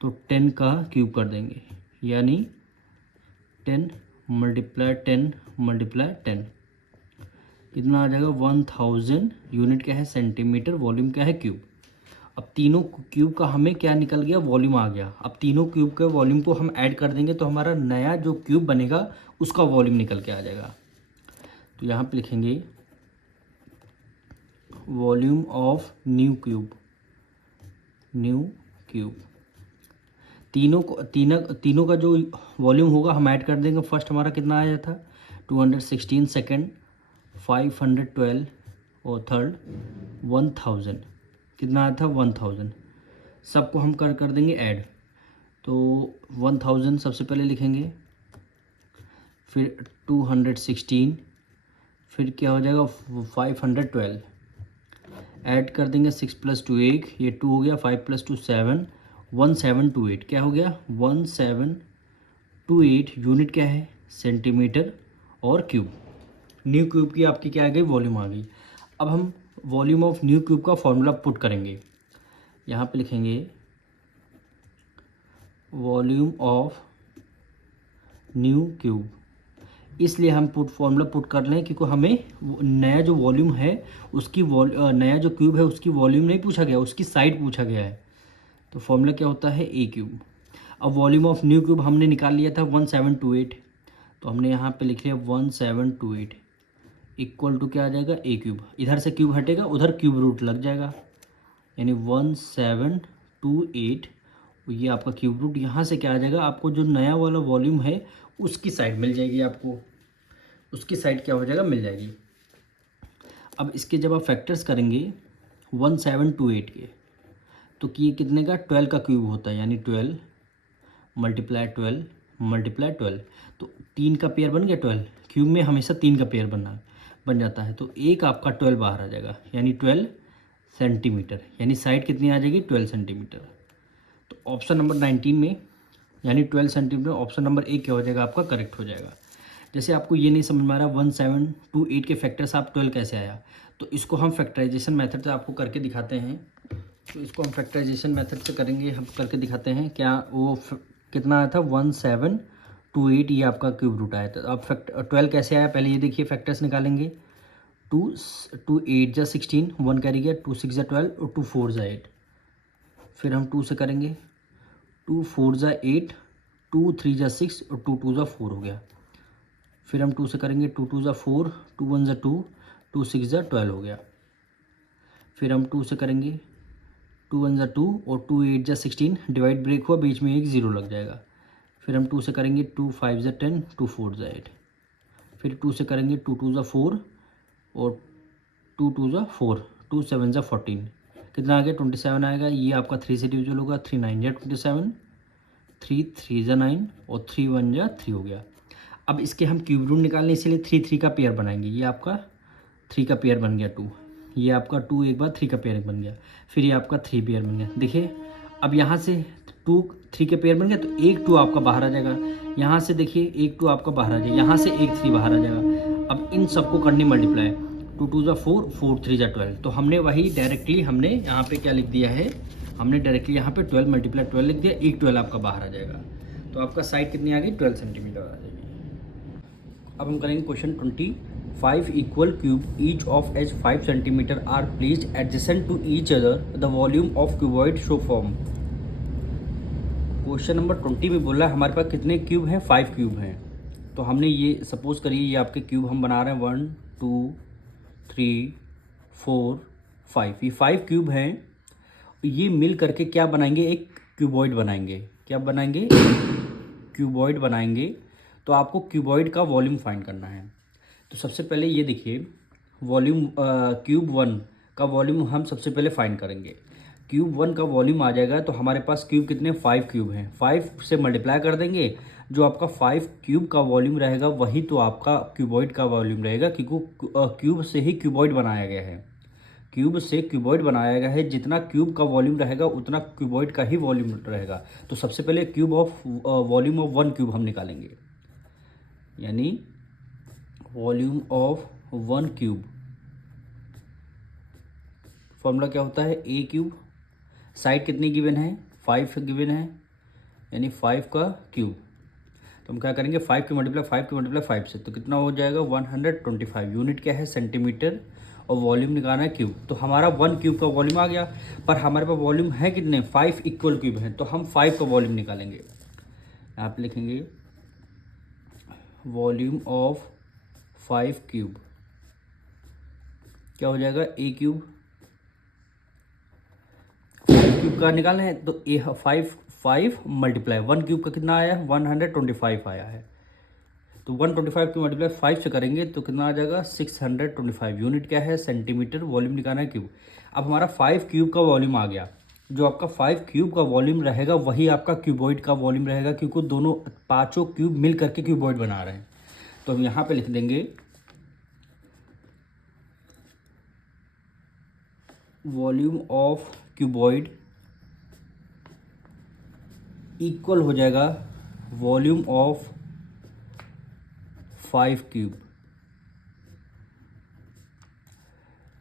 तो 10 का क्यूब कर देंगे, यानी 10 मल्टीप्लाई 10 कितना आ जाएगा 1000। यूनिट क्या है सेंटीमीटर, वॉल्यूम क्या है क्यूब। अब तीनों क्यूब का हमें क्या निकल गया, वॉल्यूम आ गया। अब तीनों क्यूब के वॉल्यूम को हम ऐड कर देंगे तो हमारा नया जो क्यूब बनेगा उसका वॉल्यूम निकल के आ जाएगा। तो यहाँ पे लिखेंगे वॉल्यूम ऑफ न्यू क्यूब। तीनों का जो वॉल्यूम होगा हम ऐड कर देंगे। फर्स्ट हमारा कितना आया था 216, सेकेंड 512 और थर्ड 1000, कितना आया था 1000। सबको हम कर देंगे ऐड, तो 1000 सबसे पहले लिखेंगे, फिर 216, फिर क्या हो जाएगा 512, ऐड कर देंगे 6 + 2 1, ये 2 हो गया, 5 + 2 7, 1728 क्या हो गया 1728। यूनिट क्या है सेंटीमीटर और क्यूब। न्यू क्यूब की आपकी क्या आ गई वॉल्यूम आ गई। अब हम वॉल्यूम ऑफ न्यू क्यूब का फॉर्मूला पुट करेंगे। यहाँ पे लिखेंगे वॉल्यूम ऑफ न्यू क्यूब, इसलिए हम फॉर्मूला पुट कर लें क्योंकि हमें नया जो वॉल्यूम है उसकी नया जो क्यूब है उसकी वॉल्यूम नहीं पूछा गया, उसकी साइड पूछा गया है। तो फॉर्मूला क्या होता है ए क्यूब। अब वॉल्यूम ऑफ न्यू क्यूब हमने निकाल लिया था 1728, तो हमने यहाँ पे लिख लिया 1728 इक्वल टू क्या आ जाएगा ए क्यूब। इधर से क्यूब हटेगा उधर क्यूब रूट लग जाएगा, यानी 1728 ये आपका क्यूब रूट। यहाँ से क्या आ जाएगा आपको जो नया वाला वॉल्यूम है उसकी साइड मिल जाएगी, आपको उसकी साइड क्या हो जाएगा मिल जाएगी। अब इसके जब आप फैक्टर्स करेंगे 1728 के, तो कि ये कितने का 12 का क्यूब होता है, यानी 12 मल्टीप्लाई 12 तो 3 का पेयर बन गया 12। क्यूब में हमेशा 3 का पेयर बन जाता है, तो एक आपका 12 बाहर आ जाएगा, यानी 12 सेंटीमीटर, यानी साइड कितनी आ जाएगी 12 सेंटीमीटर। तो ऑप्शन नंबर 19 में यानी 12 सेंटीमीटर, ऑप्शन नंबर ए क्या हो जाएगा आपका करेक्ट हो जाएगा। जैसे आपको ये नहीं समझ में आ रहा 1728 के फैक्टर्स आप 12 कैसे आया, तो इसको हम फैक्टराइजेशन मेथड से आपको करके दिखाते हैं। तो इसको हम फैक्टराइजेशन मेथड से करेंगे, हम करके दिखाते हैं। क्या वो कितना आया था 1728, ये आपका क्यूब रूट आया था। अब 12 कैसे आया पहले ये देखिए, फैक्टर्स निकालेंगे। 2 8 जा 16, 1 कैरी गया, 2 6 जा 12 और 2 4 जा 8। फिर हम 2 से करेंगे 2 4 ज़ा 8, 2 3 ज़ा 6 और 2 2 ज़ा 4 हो गया। फिर हम 2 से करेंगे, 2 2 ज़ा 4, 2 1 ज़ा 2, 2 6 ज़ा 12 हो गया। फिर हम 2 से करेंगे, 2 1 ज़ा 2 और 2 8 ज़ा 16, डिवाइड ब्रेक हुआ, बीच में एक 0 लग जाएगा। फिर हम 2 से करेंगे, 2 5 ज़ा 10, 2 4 ज़ा 8। फिर 2 से करेंगे, 2 2 ज़ा 4 और 2 2 ज़ा 4, 2 7 ज़ा 14, कितना आ गया 27 आएगा। ये आपका 3 से डिविजल होगा, 3 9 ज़ा 27, 3 3 ज़ा 9 और 3 1 ज़ा 3 हो गया। अब इसके हम क्यूब रूट निकालने, इसीलिए 3 3 का पेयर बनाएंगे। ये आपका 3 का पेयर बन गया 2, ये आपका 2 एक बार 3 का पेयर बन गया, फिर ये आपका 3 पेयर बन गया। देखिए अब यहाँ से 2 3 के पेयर बन गया, तो एक 2 आपका बाहर आ जाएगा। यहाँ से देखिए एक 2 आपका बाहर आ जाएगा, यहाँ से एक 3 बाहर आ जाएगा। अब इन सबको करनी मल्टीप्लाई, 2 2 ज़ा 4, 4 3 ज़ा 12। तो हमने वही डायरेक्टली हमने यहाँ पे क्या लिख दिया है, हमने डायरेक्टली यहाँ पे 12 मल्टीप्लाई 12 लिख दिया, एक 12 आपका बाहर आ जाएगा। तो आपका साइड कितनी आ गई, 12 सेंटीमीटर आ जाएगी। अब हम करेंगे question 25 equal cube each of edge 5 centimetre are placed adjacent to each other, the volume of cuboid show form. Question number 20 में बोला है हमारे पास कितने क्यूब हैं, 5 क्यूब हैं। तो हमने ये सपोज करिए ये आपके क्यूब हम बना रहे हैं 1 2 3 4 5, ये 5 क्यूब हैं। ये मिल करके क्या बनाएंगे, एक क्यूबॉइड बनाएंगे। क्या बनाएंगे, क्यूबॉइड बनाएंगे। तो आपको क्यूबॉइड का वॉल्यूम फाइंड करना है। तो सबसे पहले ये देखिए वॉल्यूम, क्यूब 1 का वॉल्यूम हम सबसे पहले फाइंड करेंगे। क्यूब 1 का वॉल्यूम आ जाएगा, तो हमारे पास क्यूब कितने, 5 क्यूब हैं। 5 से मल्टीप्लाई कर देंगे, जो आपका 5 क्यूब का वॉल्यूम रहेगा वही तो आपका क्यूबॉइड का वॉल्यूम रहेगा, क्योंकि क्यूब से ही क्यूबॉइड बनाया गया है। क्यूब से क्यूबॉइड बनाया गया है, जितना क्यूब का वॉल्यूम रहेगा उतना क्यूबॉइड का ही वॉल्यूम रहेगा। तो सबसे पहले cube of volume of 1 cube हम निकालेंगे, यानी वॉल्यूम ऑफ 1 क्यूब। फॉर्मूला क्या होता है, ए क्यूब। साइड कितनी गिवन है, 5 गिवन है, यानी 5 का क्यूब। तो हम क्या करेंगे, 5 की मल्टीप्लाई 5 की मल्टीप्लाई 5 से, तो कितना हो जाएगा 125। यूनिट क्या है, सेंटीमीटर, और वॉल्यूम निकालना है क्यूब। तो हमारा 1 क्यूब का वॉल्यूम आ गया, पर हमारे पास वॉल्यूम है कितने, 5 इक्वल क्यूब है। तो हम 5 का वॉल्यूम निकालेंगे। यहाँ पे लिखेंगे वॉल्यूम ऑफ 5 क्यूब, क्या हो जाएगा, ए क्यूब। 5 क्यूब का निकालना है, तो ए 5 मल्टीप्लाई 1 क्यूब का कितना आया है, 125 आया है। तो 125 की मल्टीप्लाई 5 से करेंगे तो कितना आ जाएगा, 625। यूनिट क्या है, सेंटीमीटर, वॉल्यूम निकालना है क्यूब। अब हमारा 5 क्यूब का वॉल्यूम आ गया। जो आपका 5 क्यूब का वॉल्यूम रहेगा वही आपका क्यूबॉइड का वॉल्यूम रहेगा, क्योंकि दोनों पाँचों क्यूब मिल करके क्यूबॉइड बना रहे हैं। तो हम यहाँ पे लिख देंगे वॉल्यूम ऑफ क्यूबॉइड इक्वल हो जाएगा वॉल्यूम ऑफ 5 क्यूब।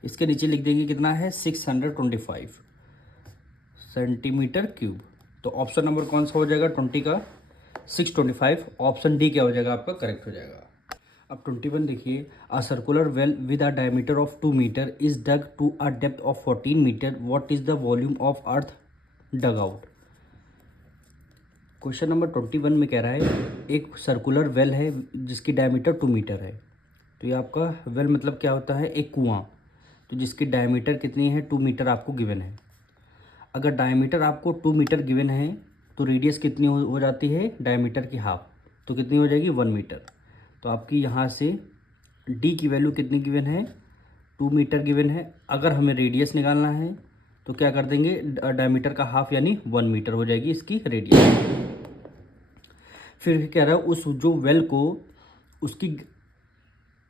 इसके नीचे लिख देंगे कितना है, 625 सेंटीमीटर क्यूब। तो ऑप्शन नंबर कौन सा हो जाएगा 20 का, 625। ऑप्शन डी क्या हो जाएगा आपका, करेक्ट हो जाएगा। अब 21 देखिए, a circular well with a diameter of 2 metre is dug to a depth of 14 metre, what is the volume of earth dug out. Question number 21 में कह रहा है एक सर्कुलर वेल है जिसकी डायमीटर 2 मीटर है। तो ये आपका वेल मतलब क्या होता है, एक कुआं, तो जिसकी डायमीटर कितनी है, 2 मीटर आपको गिवन है। अगर डायमीटर आपको 2 मीटर गिवन है तो रेडियस कितनी हो जाती है, डायमीटर की हाफ, तो कितनी हो जाएगी, 1 मीटर। तो आपकी यहाँ से डी की वैल्यू कितनी गिवन है, 2 मीटर गिवन है। अगर हमें रेडियस निकालना है तो क्या कर देंगे, डायमीटर का हाफ यानी 1 मीटर हो जाएगी इसकी रेडियस। फिर कह रहा है उस जो वेल को उसकी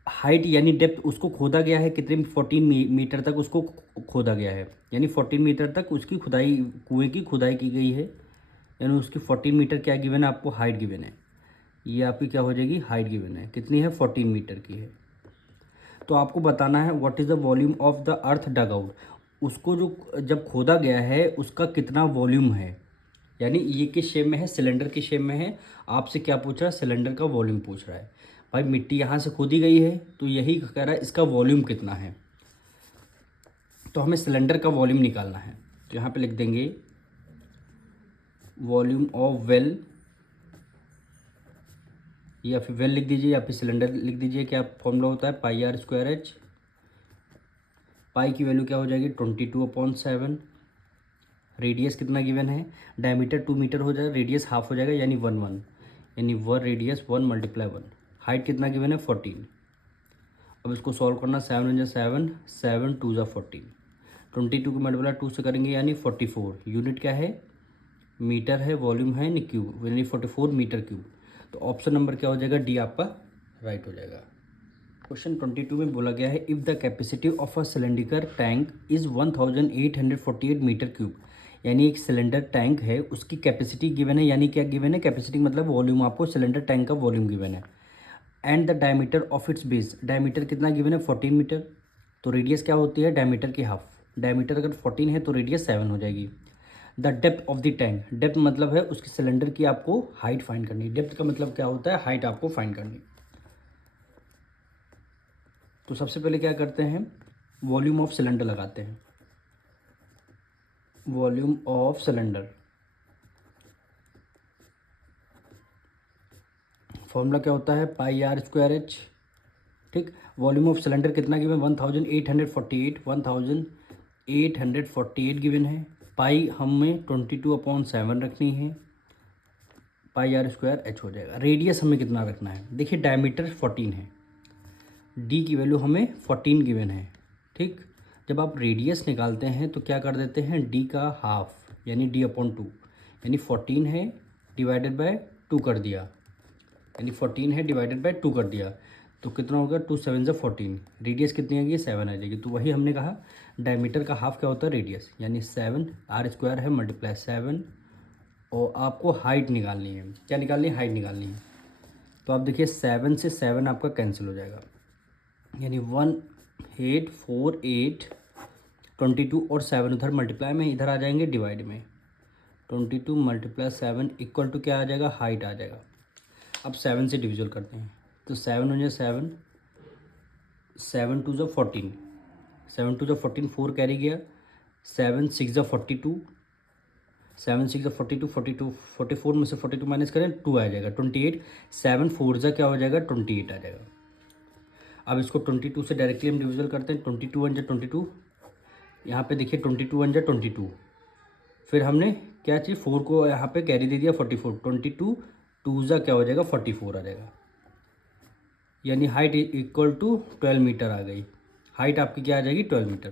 हाइट यानी डेप्थ उसको खोदा गया है कितने, 14 मीटर तक उसको खोदा गया है, यानी 14 मीटर तक उसकी खुदाई, कुएं की खुदाई की गई है, यानी उसकी 14 मीटर क्या गिवन है आपको, हाइट गिवन है। ये आपकी क्या हो जाएगी, हाइट गिवन है, कितनी है, 14 मीटर की है। तो आपको बताना है what is the volume of the earth dug out. उसको जो जब खोदा गया है उसका कितना वॉल्यूम है, यानी ये किस शेप में है, सिलेंडर की शेप में है। आपसे क्या पूछ रहा है, सिलेंडर का वॉल्यूम पूछ रहा है। भाई मिट्टी यहाँ से खोदी गई है तो यही कह रहा है इसका वॉल्यूम कितना है। तो हमें सिलेंडर का वॉल्यूम निकालना है, तो यहाँ पे लिख देंगे वॉल्यूम ऑफ वेल, या फिर वेल लिख दीजिए या फिर सिलेंडर लिख दीजिए। क्या फॉर्मूला होता है, pi are square H. Pi की वैल्यू क्या हो जाएगी, 22/7। रेडियस कितना गिवन है, डायमीटर 2 मीटर हो जाएगा, रेडियस हाफ हो जाएगा, यानी 1 यानी 1 रेडियस 1 × 1। हाइट कितना गिवन है, 14। अब इसको सॉल्व करना, 7 × 7, 7 2 × 14, 22 को मल्टीप्लाई 2 से करेंगे यानी 44। यूनिट क्या है, मीटर है, वॉल्यूम है यानी क्यूब, यानी 44 मीटर क्यूब। तो ऑप्शन नंबर क्या हो जाएगा, डी आपका राइट हो जाएगा। क्वेश्चन 22 में बोला गया है, if the capacity of a cylinder tank is 1848 metre cube. यानी एक सिलेंडर टैंक है, उसकी कैपेसिटी गिवन है, यानी क्या गिवन है, कैपेसिटी मतलब वॉल्यूम, आपको सिलेंडर टैंक का वॉल्यूम गिवन है। And the diameter of its base, diameter कितना गिवन है, 14 मीटर। तो रेडियस क्या होती है, डायमीटर की हाफ। डायमीटर अगर 14 है तो रेडियस 7 हो जाएगी। The depth of the tank, depth मतलब है उसके सिलेंडर की आपको हाइट फाइंड करनी। डेप्थ का मतलब क्या होता है, हाइट आपको फाइंड करनी। तो सबसे पहले क्या करते हैं, वॉल्यूम ऑफ सिलेंडर लगाते हैं। वॉल्यूम ऑफ सिलेंडर, फॉर्मूला क्या होता है, पाई आर स्क्वायर एच। ठीक, वॉल्यूम ऑफ सिलेंडर कितना गिवन, 1848 गिवन है। पाई हमें 22/7 रखनी है, पाई आर स्क्वायर एच हो जाएगा। रेडियस हमें कितना रखना है, देखिए डायमीटर 14 है, डी की वैल्यू हमें 14 गिवन है। ठीक, जब आप रेडियस निकालते हैं तो क्या कर देते हैं, डी का हाफ यानी d/2, यानी 14 है डिवाइडेड बाय 2 कर दिया, यानी 14 है डिवाइडेड बाय 2 कर दिया, तो कितना होगा, 2 7 = 14। रेडियस कितनी आएगी, 7 आ जाएगी। तो वही हमने कहा डायमीटर का हाफ क्या होता है, रेडियस, यानी 7 आर स्क्वायर है मल्टीप्लाई 7। और आपको हाइट निकालनी है, क्या निकालनी है, हाइट निकालनी है। तो आप देखिए 7 से 7 आपका कैंसिल हो जाएगा, यानी 1848, 22 और 7 उधर मल्टीप्लाई में, इधर आ जाएंगे डिवाइड में। 22 × 7 इक्वल टू क्या आ जाएगा, हाइट आ जाएगा। अब 7 से डिविजल करते हैं, तो 7 हो जाए 7, 7 2 = 14, 7 2 = 14, 4 कैरी गया, 7 6 = 42, 7 6 = 42, 42 44 में से 42 माइनस करें 2 आ जाएगा 28, 7 4 क्या हो जाएगा, 28 आ जाएगा। अब इसको 22 से डायरेक्टली हम डिविजल करते हैं, 22 1 × 22, यहाँ पे देखिए 22 1 × 22, फिर हमने क्या चाहिए, 4 को यहाँ पे कैरी दे दिया 44, 22 2 क्या हो जाएगा, 44 आ जाएगा। यानी हाइट इक्वल टू 12 मीटर आ गई। हाइट आपकी क्या आ जाएगी, 12 मीटर।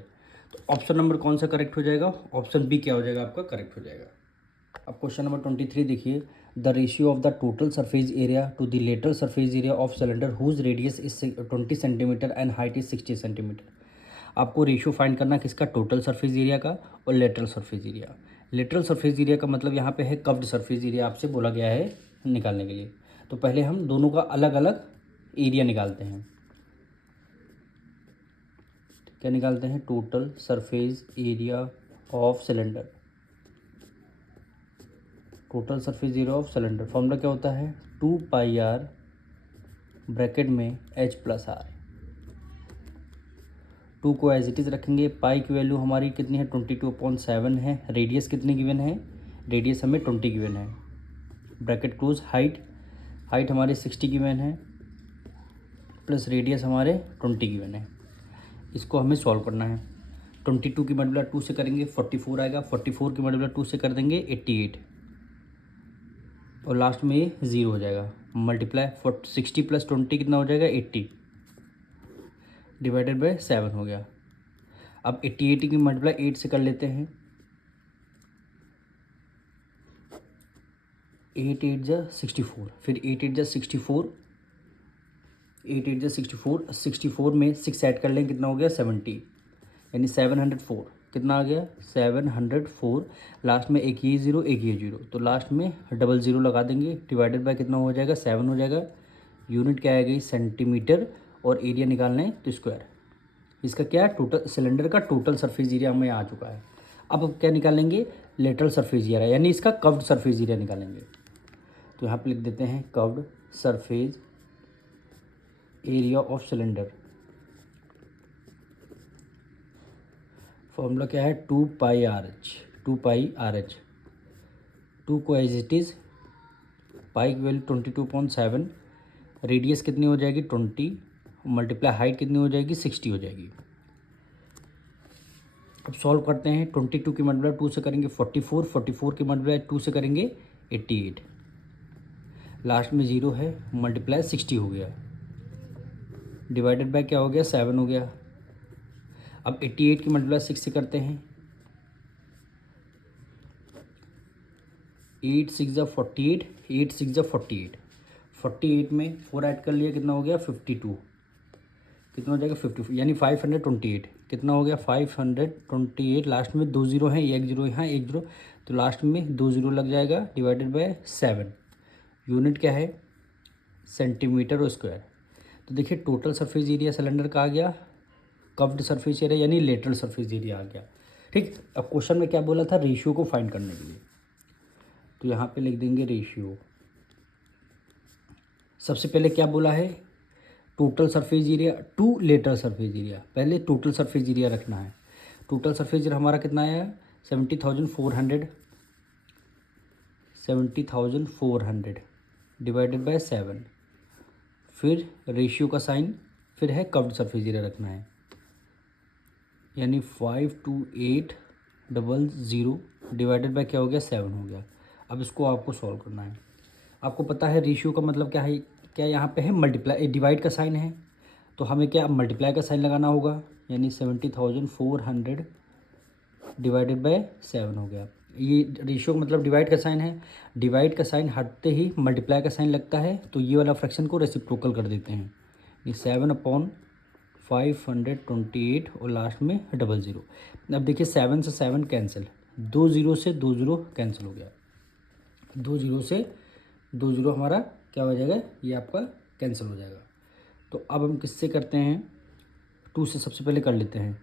तो ऑप्शन नंबर कौन सा करेक्ट हो जाएगा, ऑप्शन बी क्या हो जाएगा आपका, करेक्ट हो जाएगा। अब क्वेश्चन नंबर 23 देखिए, the ratio of the total surface area to the lateral surface area of cylinder whose radius is 20 centimetre and height is 60 centimetre. आपको रेशियो फाइंड करना किसका, टोटल सरफेस एरिया का और lateral surface area. Lateral surface area का मतलब यहाँ पे है कव्ड सरफेस एरिया, आपसे बोला गया है निकालने के लिए। तो पहले हम दोनों का अलग अलग एरिया निकालते हैं। क्या निकालते हैं, total surface area of cylinder, total surface area of cylinder. Formula क्या होता है, 2πr ब्रैकेट में h+r। 2 को एज इट इज़ रखेंगे, पाई की वैल्यू हमारी कितनी है, 22/7 है। रेडियस कितनी गिवन है, रेडियस हमें 20 गिवन है, ब्रैकेट क्लोज। हाइट हमारे 60 गिवन है, प्लस रेडियस हमारे 20 गिवन है। इसको हमें सॉल्व करना है। 22 की मल्टीप्लाई 2 से करेंगे 44 आएगा, 44 की मल्टीप्लाई 2 से कर देंगे 88, और लास्ट में ये 0 हो जाएगा। मल्टीप्लाई 60 + 20 कितना हो जाएगा, 80, डिवाइडेड बाय 7 हो गया। अब 88 की मल्टीप्लाई 8 से कर लेते हैं, 8 8 = 64, फिर 8 8 = 64, 8 8 = 64, 64 में 6 ऐड कर लें कितना हो गया, 70, यानी 704 कितना आ गया, 704। लास्ट में एक ये 0 एक ये 0, तो लास्ट में डबल 0 लगा देंगे, डिवाइडेड बाय कितना हो जाएगा, 7 हो जाएगा। यूनिट क्या आ गई, सेंटीमीटर, और एरिया निकालना है तो स्क्वायर। इसका क्या है, टोटल सिलेंडर का टोटल सरफेस एरिया हमें आ चुका है। अब क्या निकालेंगे, लेटरल सरफेस एरिया, यानी इसका कर्व्ड सरफेस एरिया निकालेंगे। तो यहाँ पे लिख देते हैं curved surface area of cylinder. Formula क्या है, 2πRh, 2πRh। 2 को एज इट इज़, पाई की वैल्यू 22.7, रेडियस कितनी हो जाएगी 20, मल्टीप्लाई हाइट कितनी हो जाएगी 60 हो जाएगी। अब सॉल्व करते हैं। 22 की मल्टीप्लाई 2 से करेंगे 44, 44 की मल्टीप्लाई 2 से करेंगे 88, लास्ट में 0 है, मल्टीप्लाई 60 हो गया, डिवाइडेड बाय क्या हो गया 7 हो गया। अब 88 की मल्टीप्लाई 6 से करते हैं, 8 6 जा 48, 8 6 जा 48, 48 में 4 ऐड कर लिया, कितना हो गया 52, कितना हो जाएगा 54, यानी 528, कितना हो गया 528, लास्ट में 2 0 हैं, एक 0 यहाँ एक 0, तो लास्ट में 2 0 लग जाएगा, डिवाइडेड बाय 7। यूनिट क्या है सेंटीमीटर स्क्वायर। तो देखिए टोटल सरफेस एरिया सिलेंडर का आ गया, कव्ड सरफेस एरिया यानी लेटरल सरफेस एरिया आ गया। ठीक, अब क्वेश्चन में क्या बोला था, रेशियो को फाइंड करने के लिए, तो यहाँ पे लिख देंगे रेशियो। सबसे पहले क्या बोला है, total surface area to lateral surface area, पहले टोटल सरफेस एरिया रखना है। टोटल सरफेस एरिया हमारा कितना आया 70,400, 70,400 डिवाइडेड बाय 7, फिर रेशियो का साइन, फिर है कव्ड सरफेस एरिया रखना है, यानी 52800 डिवाइडेड बाय क्या हो गया 7 हो गया। अब इसको आपको सॉल्व करना है। आपको पता है रेशियो का मतलब क्या है, क्या यहाँ पे है मल्टीप्लाई, डिवाइड का साइन है, तो हमें क्या मल्टीप्लाई का साइन लगाना होगा, यानी 70,400 डिवाइडेड बाय 7 हो गया। ये रेशियो मतलब डिवाइड का साइन है, डिवाइड का साइन हटते ही मल्टीप्लाई का साइन लगता है, तो ये वाला फ्रैक्शन को रेसिप्रोकल कर देते हैं, ये 7/528 और लास्ट में 00। अब देखिए 7 से 7 कैंसिल, 2 0 से 2 0 कैंसिल हो गया, 2 0 से 2 0 हमारा क्या हो जाएगा, ये आपका कैंसिल हो जाएगा। तो अब हम किससे करते हैं, 2 से सबसे पहले कर लेते हैं,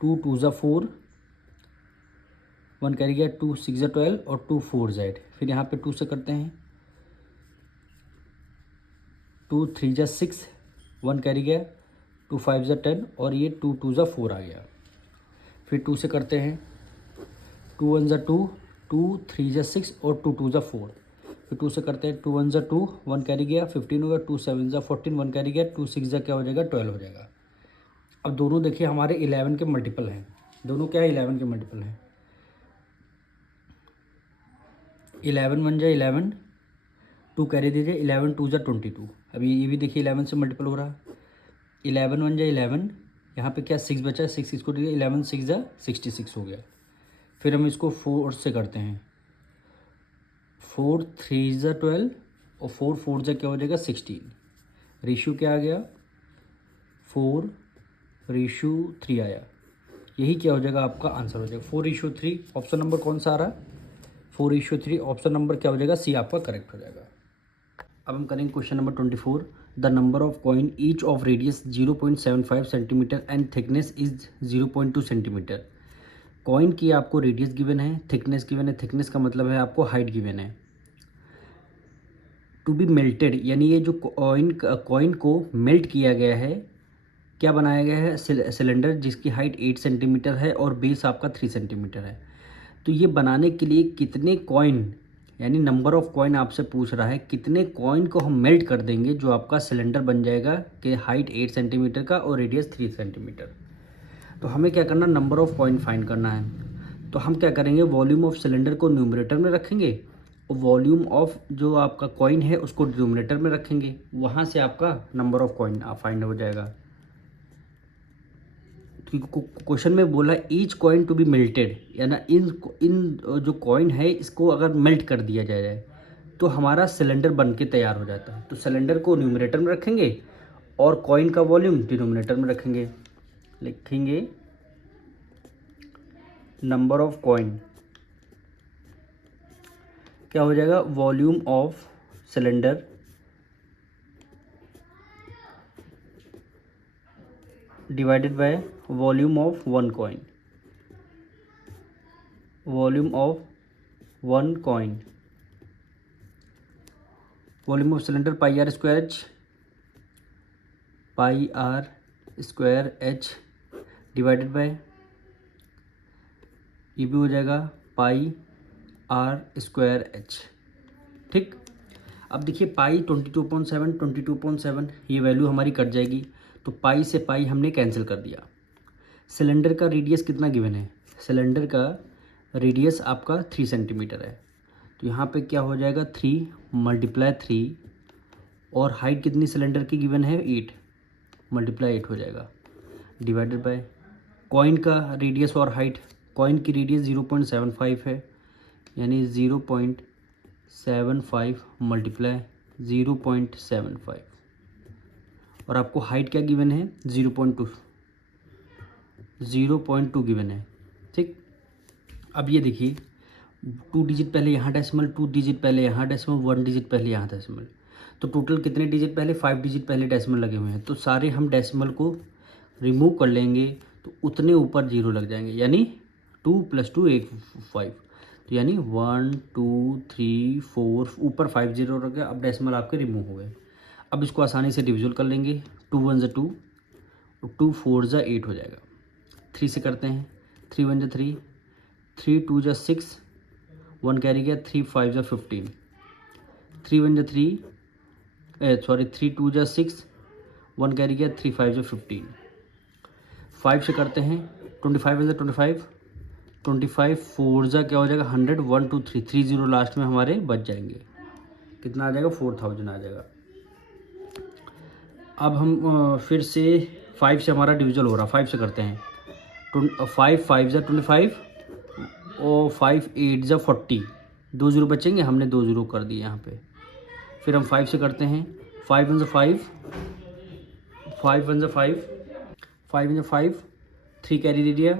2 2 ज़ा 4, 1 कैरी गया, 2 6 ज़ा 12 और 2 4 Z, फिर यहाँ पे 2 से करते हैं, 2 3 ज़ा 6, 1 कैरी गया, 2 5 ज़ा 10 और ये 2 2 ज़ा 4 आ गया। फिर 2 से करते हैं, 2 1 ज़ा 2, 2 3 ज़ा 6 और 2 2 ज़ा 4, फिर 2 से करते हैं, 2 1 ज़ा 2, 1 कैरी गया 15 हो गया, 2 7 ज़ा 14, 1 कैरी गया, 2 6 ज़ा क्या हो जाएगा 12 हो जाएगा। अब दोनों देखिए हमारे 11 के मल्टीपल हैं, दोनों क्या है 11 के मल्टीपल हैं, 11 1 जा 11, 2 कैरी दीजिए, 11 2 जा 22, अभी ये भी देखिए 11 से मल्टीपल हो रहा, 11 1 जा 11, यहाँ पे क्या 6 बचा, 6 इसको दीजिए, 11 6 जा 66 हो गया। फिर हम इसको 4 से करते हैं, 4 3 ज़ा 12 और 4 4 ज़ा क्या हो जाएगा 16, रेशियो क्या आ गया 4:3 आया, यही क्या हो जाएगा आपका आंसर हो जाएगा 4:3। ऑप्शन नंबर कौन सा आ रहा है 4:3, ऑप्शन नंबर क्या हो जाएगा सी आपका करेक्ट हो जाएगा। अब हम करेंगे question number 24, the number of coin each of radius 0.75 centimetre and thickness is 0.2 centimetre. Coin की आपको रेडियस गिवन है, थिकनेस गिवन है, थिकनेस का मतलब है आपको हाइट गिवन है। टू बी मेल्टेड, यानी ये जो कॉइन को मेल्ट किया गया है, क्या बनाया गया है सिलेंडर जिसकी हाइट 8 सेंटीमीटर है और बेस आपका 3 सेंटीमीटर है। तो ये बनाने के लिए कितने कॉइन, यानी नंबर ऑफ कॉइन आपसे पूछ रहा है, कितने कॉइन को हम मेल्ट कर देंगे जो आपका सिलेंडर बन जाएगा कि हाइट 8 सेंटीमीटर का और रेडियस 3 सेंटीमीटर। तो हमें क्या करना, नंबर ऑफ कॉइन फाइंड करना है। तो हम क्या करेंगे, वॉल्यूम ऑफ सिलेंडर को न्यूमरेटर में रखेंगे और वॉल्यूम ऑफ जो आपका कॉइन है उसको डिनोमिनेटर में रखेंगे, वहाँ से आपका नंबर ऑफ कॉइन फाइंड हो जाएगा। क्वेश्चन में बोला each coin to be melted, यानी इन जो कॉइन है इसको अगर मेल्ट कर दिया जाए तो हमारा सिलेंडर बन के तैयार हो जाता है। तो सिलेंडर को न्यूमरेटर में रखेंगे और कॉइन का वॉल्यूम डिनोमिनेटर में रखेंगे, लिखेंगे नंबर ऑफ कॉइन क्या हो जाएगा, volume of cylinder divided by volume of one coin, volume of one coin, volume of cylinder pi are square h divided by ये भी हो जाएगा पाई आर स्क्वायर एच। ठीक, अब देखिए पाई 22.7 22.7 ये वैल्यू हमारी कट जाएगी, तो पाई से पाई हमने कैंसिल कर दिया। सिलेंडर का रेडियस कितना गिवन है? सिलेंडर का रेडियस आपका 3 सेंटीमीटर है, तो यहाँ पे क्या हो जाएगा 3 मल्टीप्लाई 3, और हाइट कितनी सिलेंडर की गिवन है 8 मल्टीप्लाई 8 हो जाएगा, डिवाइडेड बाय कॉइन का रेडियस और हाइट, कॉइन की रेडियस 0.75 है, यानी 0.75 मल्टीप्लाई 0.75, और आपको हाइट क्या गिवन है 0.2 गिवन है। ठीक, अब ये देखिए 2 डिजिट पहले यहाँ डेसिमल, 2 डिजिट पहले यहाँ डेसिमल, 1 डिजिट पहले यहाँ डेसिमल, तो टोटल कितने डिजिट पहले 5 डिजिट पहले डेसिमल लगे हुए हैं, तो सारे हम डेसिमल को रिमूव कर लेंगे तो उतने ऊपर जीरो लग जाएंगे, यानी 2 + 2 = 5, तो यानी 1 2 3 4 ऊपर 5 जीरो लग गया। अब डेसिमल आपके रिमूव हो गए। अब इसको आसानी से डिविजल कर लेंगे, 2 × 1 = 2, 2 × 4 = 8 हो जाएगा। 3 से करते हैं, 3 × 1 = 3, 3 × 2 = 6, 1 कैरी गया, 3 × 5 = 15, 3 × 1 = 3, 3 × 2 = 6, 1 कैरी गया, 3 × 5 = 15। 5 से करते हैं, 25 × 25, 25 4 ज़ा क्या हो जाएगा 100, 1 2 3 3 0 लास्ट में हमारे बच जाएंगे। कितना आ जाएगा 4000 आ जाएगा। अब हम फिर से 5 से हमारा डिविजल हो रहा, 5 से करते हैं, 5 5 ज़ा 25 और 5 8 ज़ा 40, 2 0 बचेंगे, हमने 2 0 कर दिए यहाँ पे। फिर हम 5 से करते हैं, 5 × 5, 5 × 5, 5 × 5, 3 कैरी दे दिया,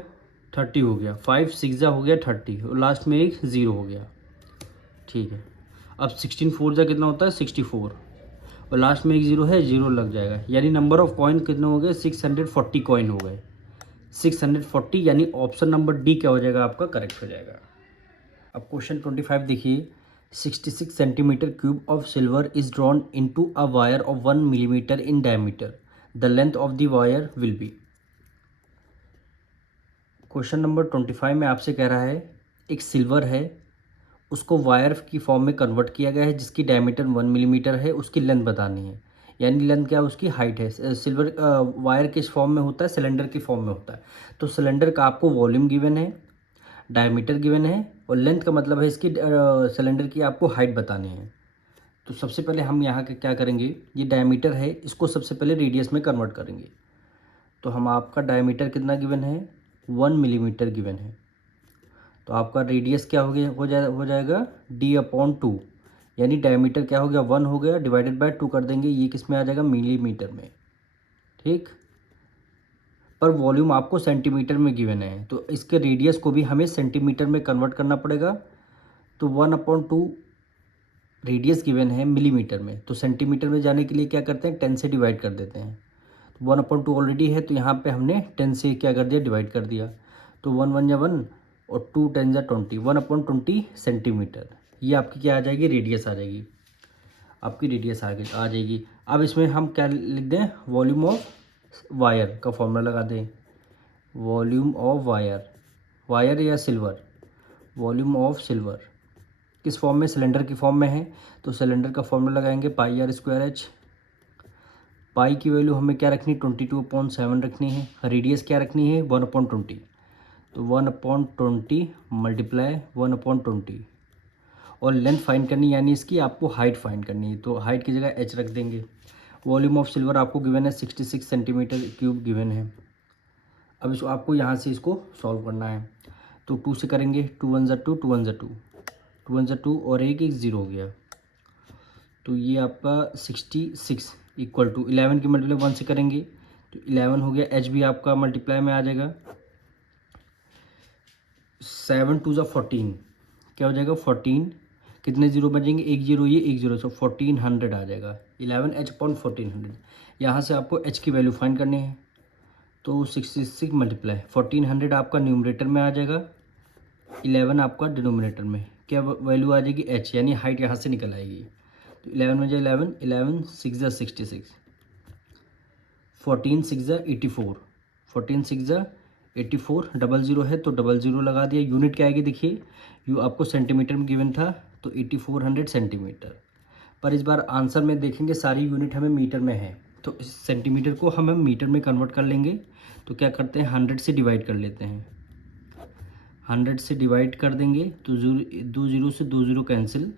30 हो गया, 5 6 ज़ा हो गया 30, और लास्ट में एक 0 हो गया। ठीक है, अब 16 4 ज़ा कितना होता है 64, और लास्ट में एक 0 है, 0 लग जाएगा, यानी नंबर ऑफ कॉइन कितने हो गए 640 कॉइन हो गए, 640, यानी ऑप्शन नंबर डी क्या हो जाएगा आपका करेक्ट हो जाएगा। अब क्वेश्चन 25 देखिए, 66 centimetre cube of silver is drawn into a wire of 1 millimetre in diameter, the length of the wire will be. Question number 25 में आपसे कह रहा है एक सिल्वर है, उसको वायर की फॉर्म में कन्वर्ट किया गया है जिसकी डायमीटर 1 मिलीमीटर है, उसकी लेंथ बतानी है, यानी लेंथ क्या है उसकी हाइट है। सिल्वर वायर किस फॉर्म में होता है सिलेंडर की फॉर्म में होता है, तो सिलेंडर का आपको वॉल्यूम गिवन है, डायमीटर गिवन है, और लेंथ का मतलब है इसकी सिलेंडर की आपको हाइट बतानी है। तो सबसे पहले हम यहाँ के क्या करेंगे, ये डायमीटर है, इसको सबसे पहले रेडियस में कन्वर्ट करेंगे। तो हम आपका डायमीटर कितना गिवन है 1 मिलीमीटर गिवन है, तो आपका रेडियस क्या हो जाएगा d/2, यानी डायमीटर क्या हो गया 1 हो गया, डिवाइडेड बाय 2 कर देंगे, ये किस में आ जाएगा मिलीमीटर में। ठीक, पर वॉल्यूम आपको सेंटीमीटर में गिवन है, तो इसके रेडियस को भी हमें सेंटीमीटर में कन्वर्ट करना पड़ेगा। तो 1/2 रेडियस गिवन है मिलीमीटर में, तो सेंटीमीटर में जाने के लिए क्या करते हैं 10 से डिवाइड कर देते हैं। तो 1/2 ऑलरेडी है, तो यहाँ पे हमने 10 से क्या कर दिया डिवाइड कर दिया, तो 1 1 = 1 और 2 10 = 20, 1/20 सेंटीमीटर, ये आपकी क्या आ जाएगी रेडियस आ जाएगी, आपकी रेडियस आ जाएगी। अब इसमें हम क्या लिख दें वॉल्यूम ऑफ वायर का फॉर्मूला लगा दें, वॉल्यूम ऑफ वायर, वायर या सिल्वर, वॉल्यूम ऑफ सिल्वर किस फॉर्म में सिलेंडर की फॉर्म में है, तो सिलेंडर का फॉर्मूला लगाएंगे πr²h, पाई की वैल्यू हमें क्या रखनी 22/7 रखनी है, रेडियस क्या रखनी है 1/20, तो 1/20 मल्टीप्लाई 1/20, और लेंथ फाइंड करनी यानी इसकी आपको हाइट फाइंड करनी है, तो हाइट की जगह h रख देंगे। वॉल्यूम ऑफ सिल्वर आपको गिवन है 66 सेंटीमीटर क्यूब गिवन है। अब इसको आपको यहाँ से इसको सॉल्व करना है, तो 2 से करेंगे, 2 1 = 2, 2 1 = 2, 2 1 = 2 और एक 0 हो गया, तो ये आपका 66 = 11 की मल्टीप्लाई 1 से करेंगे तो 11 हो गया, h भी आपका मल्टीप्लाई में आ जाएगा, 7 2 = 14, क्या हो जाएगा 14, कितने जीरो बचेंगे एक जीरो, ये एक जीरो, तो 1400 आ जाएगा, 11h/1400। यहाँ से आपको h की वैल्यू फाइंड करनी है, तो 66 मल्टीप्लाई 1400 आपका न्यूमरेटर में आ जाएगा, 11 आपका डिनोमिनेटर में, क्या वैल्यू आ जाएगी h, यानी हाइट यहाँ से निकल आएगी, तो 11 में जाए 11, 11 6 ज़ा 66, 14 6 ज़ा 84, 14 6 ज़ा 84, 00 है तो 00 लगा दिया। यूनिट क्या आएगी देखिए, यू आपको सेंटीमीटर में गिवन था तो 8400 सेंटीमीटर। पर इस बार आंसर में देखेंगे सारी यूनिट हमें मीटर में है, तो इस सेंटीमीटर को हम मीटर में कन्वर्ट कर लेंगे। तो क्या करते हैं, 100 से डिवाइड कर लेते हैं। 100 से डिवाइड कर देंगे तो 20 से 20 कैंसिल,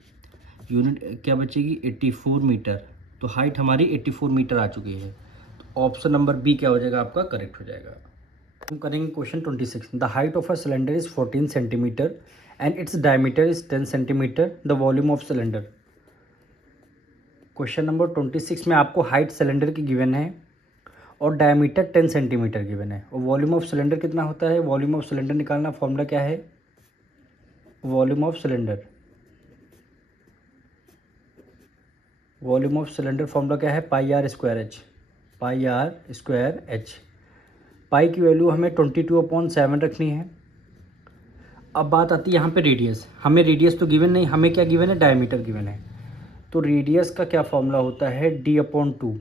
यूनिट क्या बचेगी 84 मीटर। तो हाइट हमारी 84 मीटर आ चुकी है। तो ऑप्शन नंबर बी क्या हो जाएगा आपका, करेक्ट हो जाएगा। हम करेंगे question 26। The height of a cylinder is 14 centimetre and its diameter is 10 centimetre, the volume of cylinder. Question number 26 में आपको हाइट सिलेंडर की गिवन है और डायमीटर 10 सेंटीमीटर गिवन है, और वॉल्यूम ऑफ सिलेंडर कितना होता है। वॉल्यूम ऑफ सिलेंडर निकालना फॉर्मूला क्या है, volume of cylinder, volume of cylinder formula क्या है, pi are square H, pi are square H. Pi की वैल्यू हमें 22/7 रखनी है। अब बात आती है यहाँ पे रेडियस। हमें रेडियस तो गिवन नहीं, हमें क्या गिवन है, डायमीटर गिवन है। तो रेडियस का क्या फॉर्मूला होता है, d/2।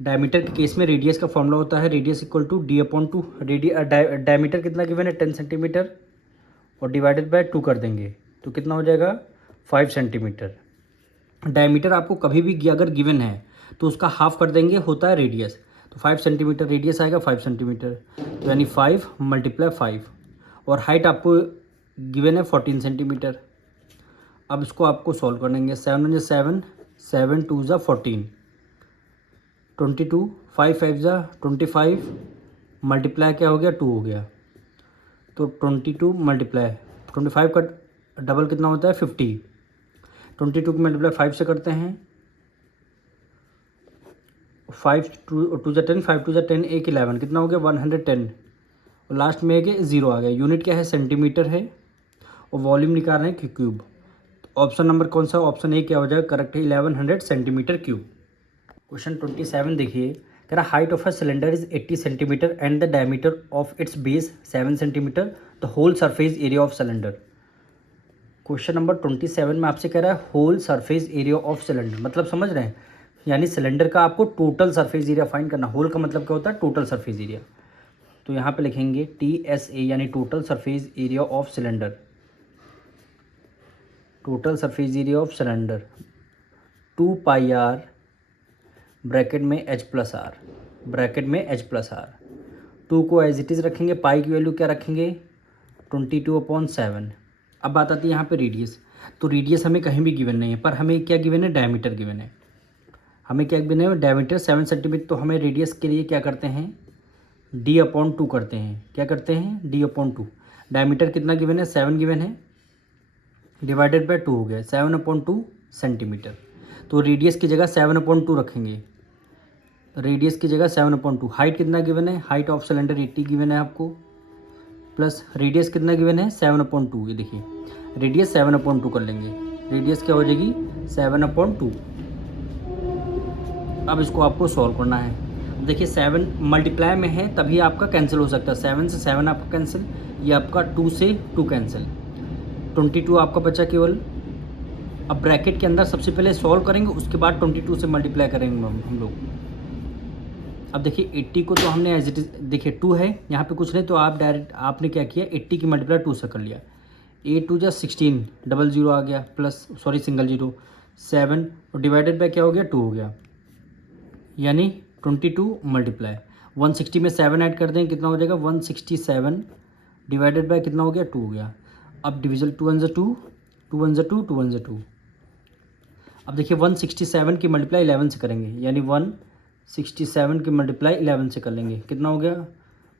डायमीटर के केस में रेडियस का फॉर्मूला होता है radius equal to d/2। Diameter कितना गिवन है, 10 सेंटीमीटर, और डिवाइडेड बाय 2 कर देंगे तो कितना हो जाएगा, 5 सेंटीमीटर। डायमीटर आपको कभी भी अगर गिवन है तो उसका हाफ कर देंगे, होता है रेडियस। तो 5 सेंटीमीटर रेडियस आएगा, 5 सेंटीमीटर, तो यानी 5 × 5। और हाइट आपको गिवन है 14 सेंटीमीटर। अब इसको आपको सॉल्व कर देंगे। 7 × 7, 7 2 = 14, 22, 5 5 = 25, मल्टीप्लाई क्या हो गया, 2 हो गया। तो 22 मल्टीप्लाई 25 का डबल कितना होता है, 50। 22 को मल्टीप्लाई 5 से करते हैं, 5 2 2 = 10, 5 2 = 10, 1 11, कितना हो गया, 110। और लास्ट में एक 0 आ गया। यूनिट क्या है, सेंटीमीटर है, और वॉल्यूम निकाल रहे हैं क्यूब। ऑप्शन नंबर कौन सा, ऑप्शन ए क्या हो जाएगा, करेक्ट है, 1100 सेंटीमीटर क्यूब। क्वेश्चन 27 देखिए, कह रहा height of a cylinder is 80 centimetre and the diameter of its base 7 centimetre, the whole surface area of cylinder. Question number 27 में आपसे कह रहा है whole surface area of cylinder, मतलब समझ रहे हैं, यानी सिलेंडर का आपको टोटल सरफेस एरिया फाइंड करना। होल का मतलब क्या होता है, टोटल सरफेस एरिया। तो यहाँ पे लिखेंगे TSA यानी total surface area of cylinder, total surface area of cylinder 2 pi r bracket में H+R, ब्रैकेट में H+R। 2 को एज इट इज़ रखेंगे, पाई की वैल्यू क्या रखेंगे, 22/7। अब बात आती है यहाँ पे रेडियस। तो रेडियस हमें कहीं भी गिवन नहीं है, पर हमें क्या गिवन है, डायमीटर गिवन है। हमें क्या गिवन है, डायमीटर 7 सेंटीमीटर। तो हमें रेडियस के लिए क्या करते हैं, d/2 करते हैं। क्या करते हैं, d/2। डायमीटर कितना गिवन है, 7 गिवन है, डिवाइडेड बाय 2 हो गया, 7/2 सेंटीमीटर। तो रेडियस की जगह 7/2 रखेंगे, रेडियस की जगह 7/2। हाइट कितना गिवन है, हाइट ऑफ सिलेंडर 80 गिवन है आपको, प्लस रेडियस कितना गिवन है, 7/2। ये देखिए रेडियस 7/2 कर लेंगे, रेडियस क्या हो जाएगी, 7/2। अब इसको आपको सॉल्व करना है। देखिए 7 मल्टीप्लाई में है तभी आपका कैंसिल हो सकता है, 7 से 7 आपका कैंसिल, ये आपका 2 से 2 कैंसिल, 22 आपका बचा केवल। अब ब्रैकेट के अंदर सबसे पहले सॉल्व करेंगे, उसके बाद 22 से मल्टीप्लाई करेंगे हम लोग। अब देखिए 80 को तो हमने एज इट इज, देखिए 2 है यहाँ पे कुछ नहीं, तो आप डायरेक्ट आपने क्या किया, 80 की मल्टीप्लाई 2 से कर लिया। 8 2 = 16, 00 आ गया, प्लस सॉरी सिंगल 0, 7 और डिवाइडेड बाय क्या हो गया, 2 हो गया, यानी 22 मल्टीप्लाई 160 में 7 ऐड कर दें, कितना हो जाएगा, 167 डिवाइडेड बाय कितना हो गया, 2 हो गया। अब डिविजन 2 1 = 2, 2 1 = 2, 2 1 = 2। अब देखिए 167 की मल्टीप्लाई 11 से करेंगे, यानी 167 की मल्टीप्लाई 11 से कर लेंगे, कितना हो गया,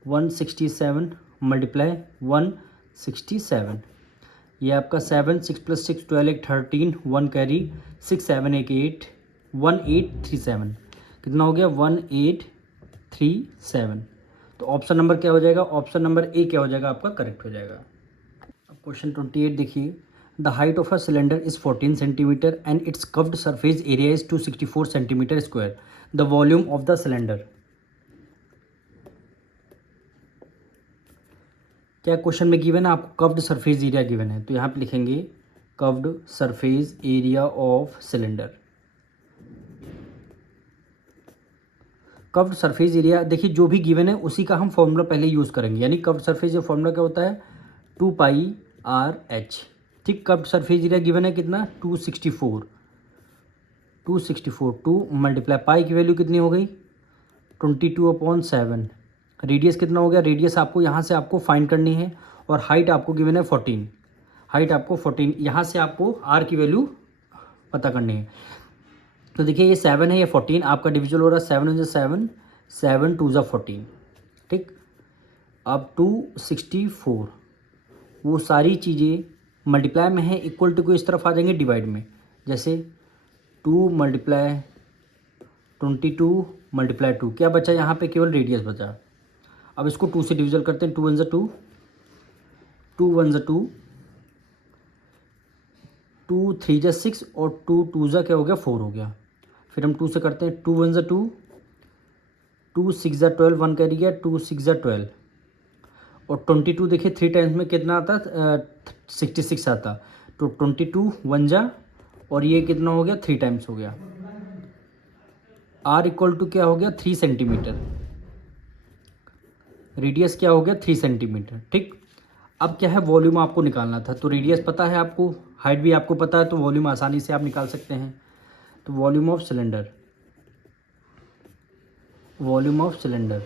167 मल्टीप्लाई 167। ये आपका 7 6 + 6 12 1 13, 1 कैरी 6 7 1 8, 1837, कितना हो गया, 1837। तो ऑप्शन नंबर क्या हो जाएगा, ऑप्शन नंबर ए क्या हो जाएगा आपका, करेक्ट हो जाएगा। अब क्वेश्चन 28 देखिए, the height of a cylinder is 14 centimetre and it's curved surface area is 264 centimetre square, the volume of the cylinder. क्या क्वेश्चन में गिवन है आपको, कर्व्ड सरफेस एरिया गिवन है, तो यहाँ पे लिखेंगे curved surface area of cylinder. Curved surface area, देखिए जो भी गिवन है उसी का हम फॉर्मूला पहले यूज़ करेंगे, यानी कर्व्ड सरफेस एरिया फॉर्मूला क्या होता है 2πr/h। ठीक, कर्व्ड सरफेस एरिया गिवन है कितना 264, 2 मल्टीप्लाई पाई की वैल्यू कितनी हो गई 22/7। रेडियस कितना हो गया, रेडियस आपको यहाँ से आपको फाइंड करनी है और हाइट आपको गिवन है 14, हाइट आपको 14, यहाँ से आपको आर की वैल्यू पता करनी है। तो देखिए ये 7 है, ये 14, आपका डिविजल हो रहा है 7 7 2 14। ठीक, अब 264 वो सारी चीज़ें मल्टीप्लाई में है, इक्वल टू को इस तरफ आ जाएंगे डिवाइड में, जैसे 2 मल्टीप्लाई 22 मल्टीप्लाई 2, क्या बचा यहाँ पे केवल रेडियस बचा। अब इसको 2 से डिविजल करते हैं, 2 1 2, 2 1 2, 2 3 6 और 2 2 क्या हो गया 4 हो गया। फिर हम 2 से करते हैं, 2 1 2, 2 6 12, 1 कैरी गया, 2 6 12 और 22 देखिए 3 टाइम्स में कितना आता 66 आता, तो 22 1 जा और ये कितना हो गया 3 टाइम्स हो गया। आर इक्वल टू क्या हो गया 3 सेंटीमीटर, रेडियस क्या हो गया 3 सेंटीमीटर। ठीक, अब क्या है वॉल्यूम आपको निकालना था, तो रेडियस पता है आपको, हाइट भी आपको पता है, तो वॉल्यूम आसानी से आप निकाल सकते हैं। तो volume of cylinder, volume of cylinder,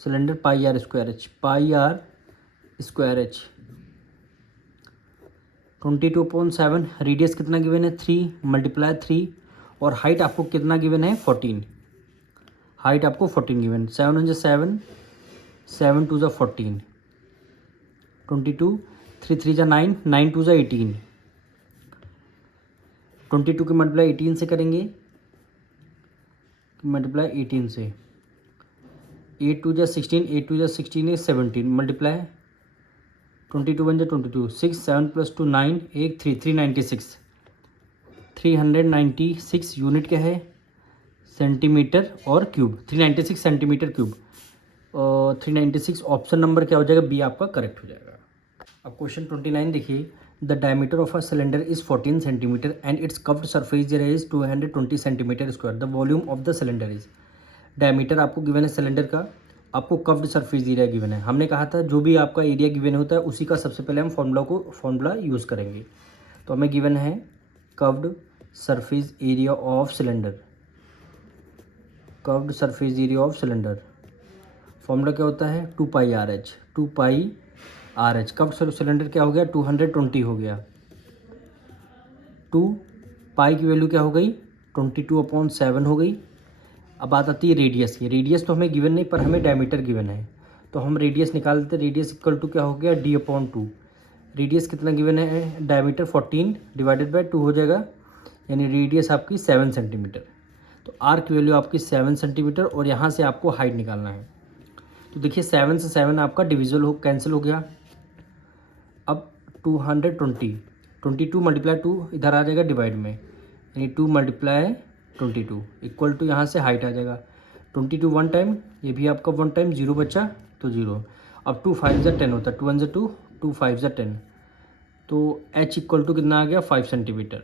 cylinder pi are square H, pi are square h 22/7। Radius कितना गिवन है 3 मल्टीप्लाई 3 और हाइट आपको कितना गिवन है 14, हाइट आपको 14 गिवन, 7 7 7 2 14, 22 3 3 9 9 2 18, 22 के मल्टीप्लाई 18 से करेंगे, मल्टीप्लाई 18 से 8 2 16, 8 2 16 है 17, मल्टीप्लाई 22 1 22, 6 7 + 2 9 1 3 396, 396 यूनिट क्या है सेंटीमीटर और क्यूब, 396 सेंटीमीटर क्यूब, और 396 ऑप्शन नंबर क्या हो जाएगा बी आपका करेक्ट हो जाएगा। अब क्वेश्चन 29 देखिए, the diameter of a cylinder is 14 centimetre and it's curved surface area is 220 centimetre square, the volume of the cylinder is. Diameter आपको गिवन है सिलेंडर का, आपको कर्व्ड सरफेस एरिया गिवन है। हमने कहा था जो भी आपका एरिया गिवन होता है उसी का सबसे पहले हम फॉर्मूला यूज़ करेंगे। तो हमें गिवन है curved surface area of cylinder, curved surface area of cylinder formula क्या होता है 2πr/h, 2πr/h। कर्व्ड सिलेंडर क्या हो गया 220 हो गया, 2 पाई की वैल्यू क्या हो गई 22/7 हो गई। अब बात आती है रेडियस की, रेडियस तो हमें गिवन नहीं पर हमें डायमीटर गिवन है, तो हम रेडियस निकाल देते, रेडियस इक्वल टू क्या हो गया d/2। रेडियस कितना गिवन है डायमीटर 14 डिवाइडेड बाय 2 हो जाएगा, यानी रेडियस आपकी 7 सेंटीमीटर। तो आर की वैल्यू आपकी 7 सेंटीमीटर और यहाँ से आपको हाइट निकालना है। तो देखिए 7 से 7 आपका डिविजल हो कैंसिल हो गया। अब 220, 22 मल्टीप्लाई 2 इधर आ जाएगा डिवाइड में, यानी 2 मल्टीप्लाई 22 इक्वल टू यहाँ से हाइट आ जाएगा 22 1 टाइम, ये भी आपका 1 टाइम, 0 बचा तो 0। अब 2 5 ज़ा 10 होता है, 2 1 ज़ा 2, 2 5 ज़ा 10, तो h इक्वल टू कितना आ गया 5 सेंटीमीटर।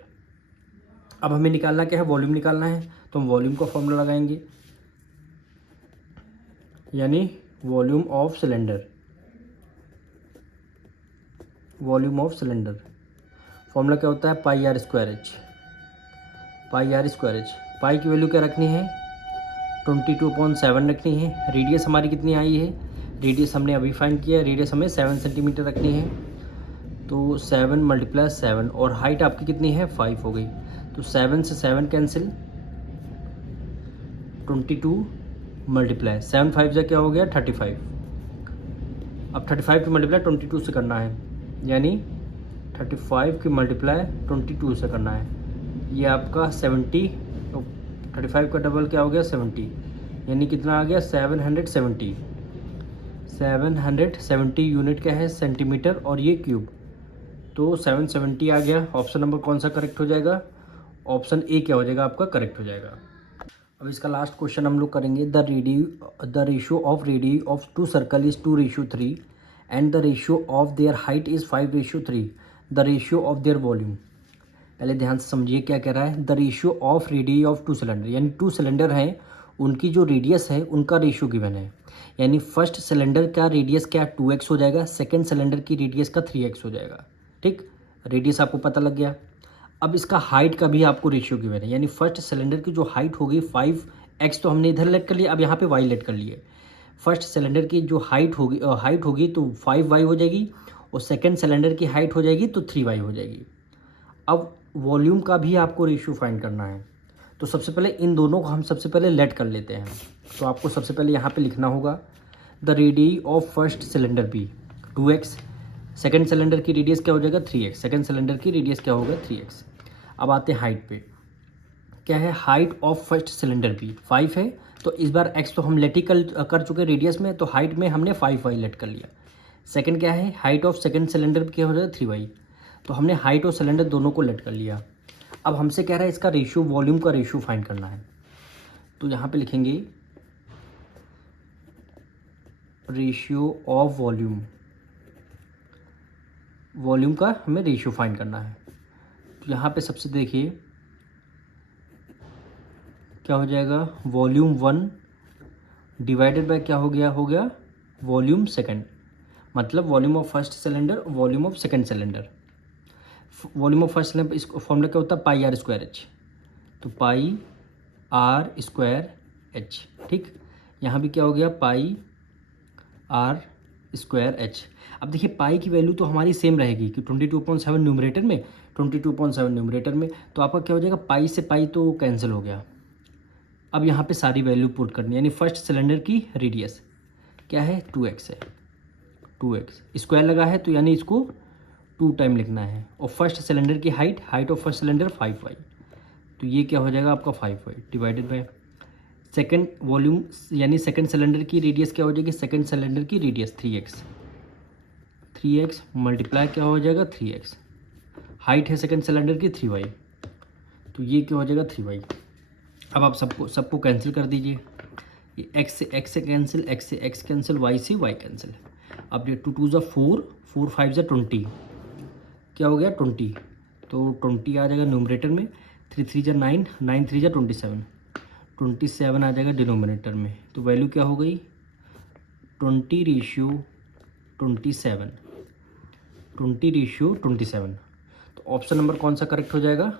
अब हमें निकालना क्या है वॉल्यूम निकालना है, तो हम वॉल्यूम का फॉर्मूला लगाएंगे, यानी volume of cylinder, volume of cylinder formula क्या होता है pi are square H, pi are square H. Pi की वैल्यू क्या रखनी है 22/7 रखनी है। रेडियस हमारी कितनी आई है, रेडियस हमने अभी फाइंड किया है, रेडियस हमें 7 सेंटीमीटर रखनी है, तो 7 मल्टीप्लाई 7 और हाइट आपकी कितनी है 5 हो गई, तो 7 से 7 कैंसिल, 22 मल्टीप्लाई 7 5 जा क्या हो गया 35। अब 35 की मल्टीप्लाई 22 से करना है, यानी 35 की मल्टीप्लाई 22 से करना है, ये आपका 70, 35 का डबल क्या हो गया 70, यानी कितना आ गया 770, 770 यूनिट क्या है सेंटीमीटर और ये क्यूब, तो 770 आ गया। ऑप्शन नंबर कौन सा करेक्ट हो जाएगा, ऑप्शन ए क्या हो जाएगा आपका करेक्ट हो जाएगा। अब इसका लास्ट क्वेश्चन हम लोग करेंगे, the ratio of radius of 2 circle is 2:3 and the ratio of their height is 5:3, the ratio of there volume. पहले ध्यान से समझिए क्या कह रहा है, the ratio of radius of two cylinder, यानी टू सिलेंडर हैं उनकी जो रेडियस है उनका रेशियो गिवन है। यानी फर्स्ट सिलेंडर का रेडियस क्या 2x हो जाएगा, सेकंड सिलेंडर की रेडियस का 3x हो जाएगा। ठीक, रेडियस आपको पता लग गया। अब इसका हाइट का भी आपको रेशियो गिवन है, यानी फर्स्ट सिलेंडर की जो हाइट होगी 5x तो हमने इधर लेट कर लिया, अब यहाँ पे y लेट कर लिए। फर्स्ट सिलेंडर की जो हाइट होगी तो 5y हो जाएगी, और सेकंड सिलेंडर की हाइट हो जाएगी तो 3y हो जाएगी। अब वॉल्यूम का भी आपको रेशियो फाइंड करना है, तो सबसे पहले इन दोनों को हम सबसे पहले लेट कर लेते हैं। तो आपको सबसे पहले यहाँ पे लिखना होगा the radius of first cylinder be 2x, second cylinder की रेडियस क्या हो जाएगा 3x, सेकंड सिलेंडर की रेडियस क्या होगा 3x। अब आते हैं हाइट पे, क्या है height of first cylinder be 5 है, तो इस बार x तो हम लेट ही कर चुके रेडियस में, तो हाइट में हमने 5y लेट कर लिया। सेकंड क्या है हाइट ऑफ सेकंड सिलेंडर क्या हो जाएगा 3y, तो हमने हाइट और सिलेंडर दोनों को लेट कर लिया। अब हमसे कह रहा है इसका रेशियो, वॉल्यूम का रेशियो फाइंड करना है, तो यहाँ पे लिखेंगे रेशियो ऑफ वॉल्यूम, वॉल्यूम का हमें रेशियो फाइंड करना है। तो यहाँ पे सबसे देखिए क्या हो जाएगा, वॉल्यूम 1 डिवाइडेड बाय क्या हो गया वॉल्यूम सेकंड, मतलब volume of first cylinder volume of second cylinder. Volume of first cylinder इसको फॉर्मूला क्या होता है पाई आर स्क्वायर एच, तो पाई आर स्क्वायर एच। ठीक, यहाँ भी क्या हो गया पाई आर स्क्वायर एच। अब देखिए पाई की वैल्यू तो हमारी सेम रहेगी कि 22.7 न्यूमरेटर में 22.7 न्यूमरेटर में, तो आपका क्या हो जाएगा पाई से पाई तो कैंसिल हो गया। अब यहाँ पे सारी वैल्यू पुट करनी, यानी फर्स्ट सिलेंडर की रेडियस क्या है 2x है, 2x स्क्वायर लगा है तो यानी इसको 2 टाइम लिखना है, और फर्स्ट सिलेंडर की height of first cylinder 5y, तो ये क्या हो जाएगा आपका 5y divided by second volume, यानी सेकंड सिलेंडर की रेडियस क्या हो जाएगी, सेकंड सिलेंडर की रेडियस 3x मल्टीप्लाई क्या हो जाएगा 3x, हाइट है सेकंड सिलेंडर की 3y, तो ये क्या हो जाएगा 3y। अब आप सबको कैंसिल कर दीजिए, ये x से कैंसिल, x से x कैंसिल, y से y कैंसिल। अब ये 2 2 ज़ा 4, 4 5 ज़ा 20, क्या हो गया 20, तो 20 आ जाएगा न्यूमरेटर में, 3 3 ज़ा 9, 9 3 ज़ा 27, 27 आ जाएगा डिनोमिनेटर में, तो वैल्यू क्या हो गई 20:27, 20:27। तो ऑप्शन नंबर कौन सा करेक्ट हो जाएगा,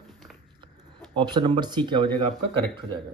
ऑप्शन नंबर सी क्या हो जाएगा आपका करेक्ट हो जाएगा।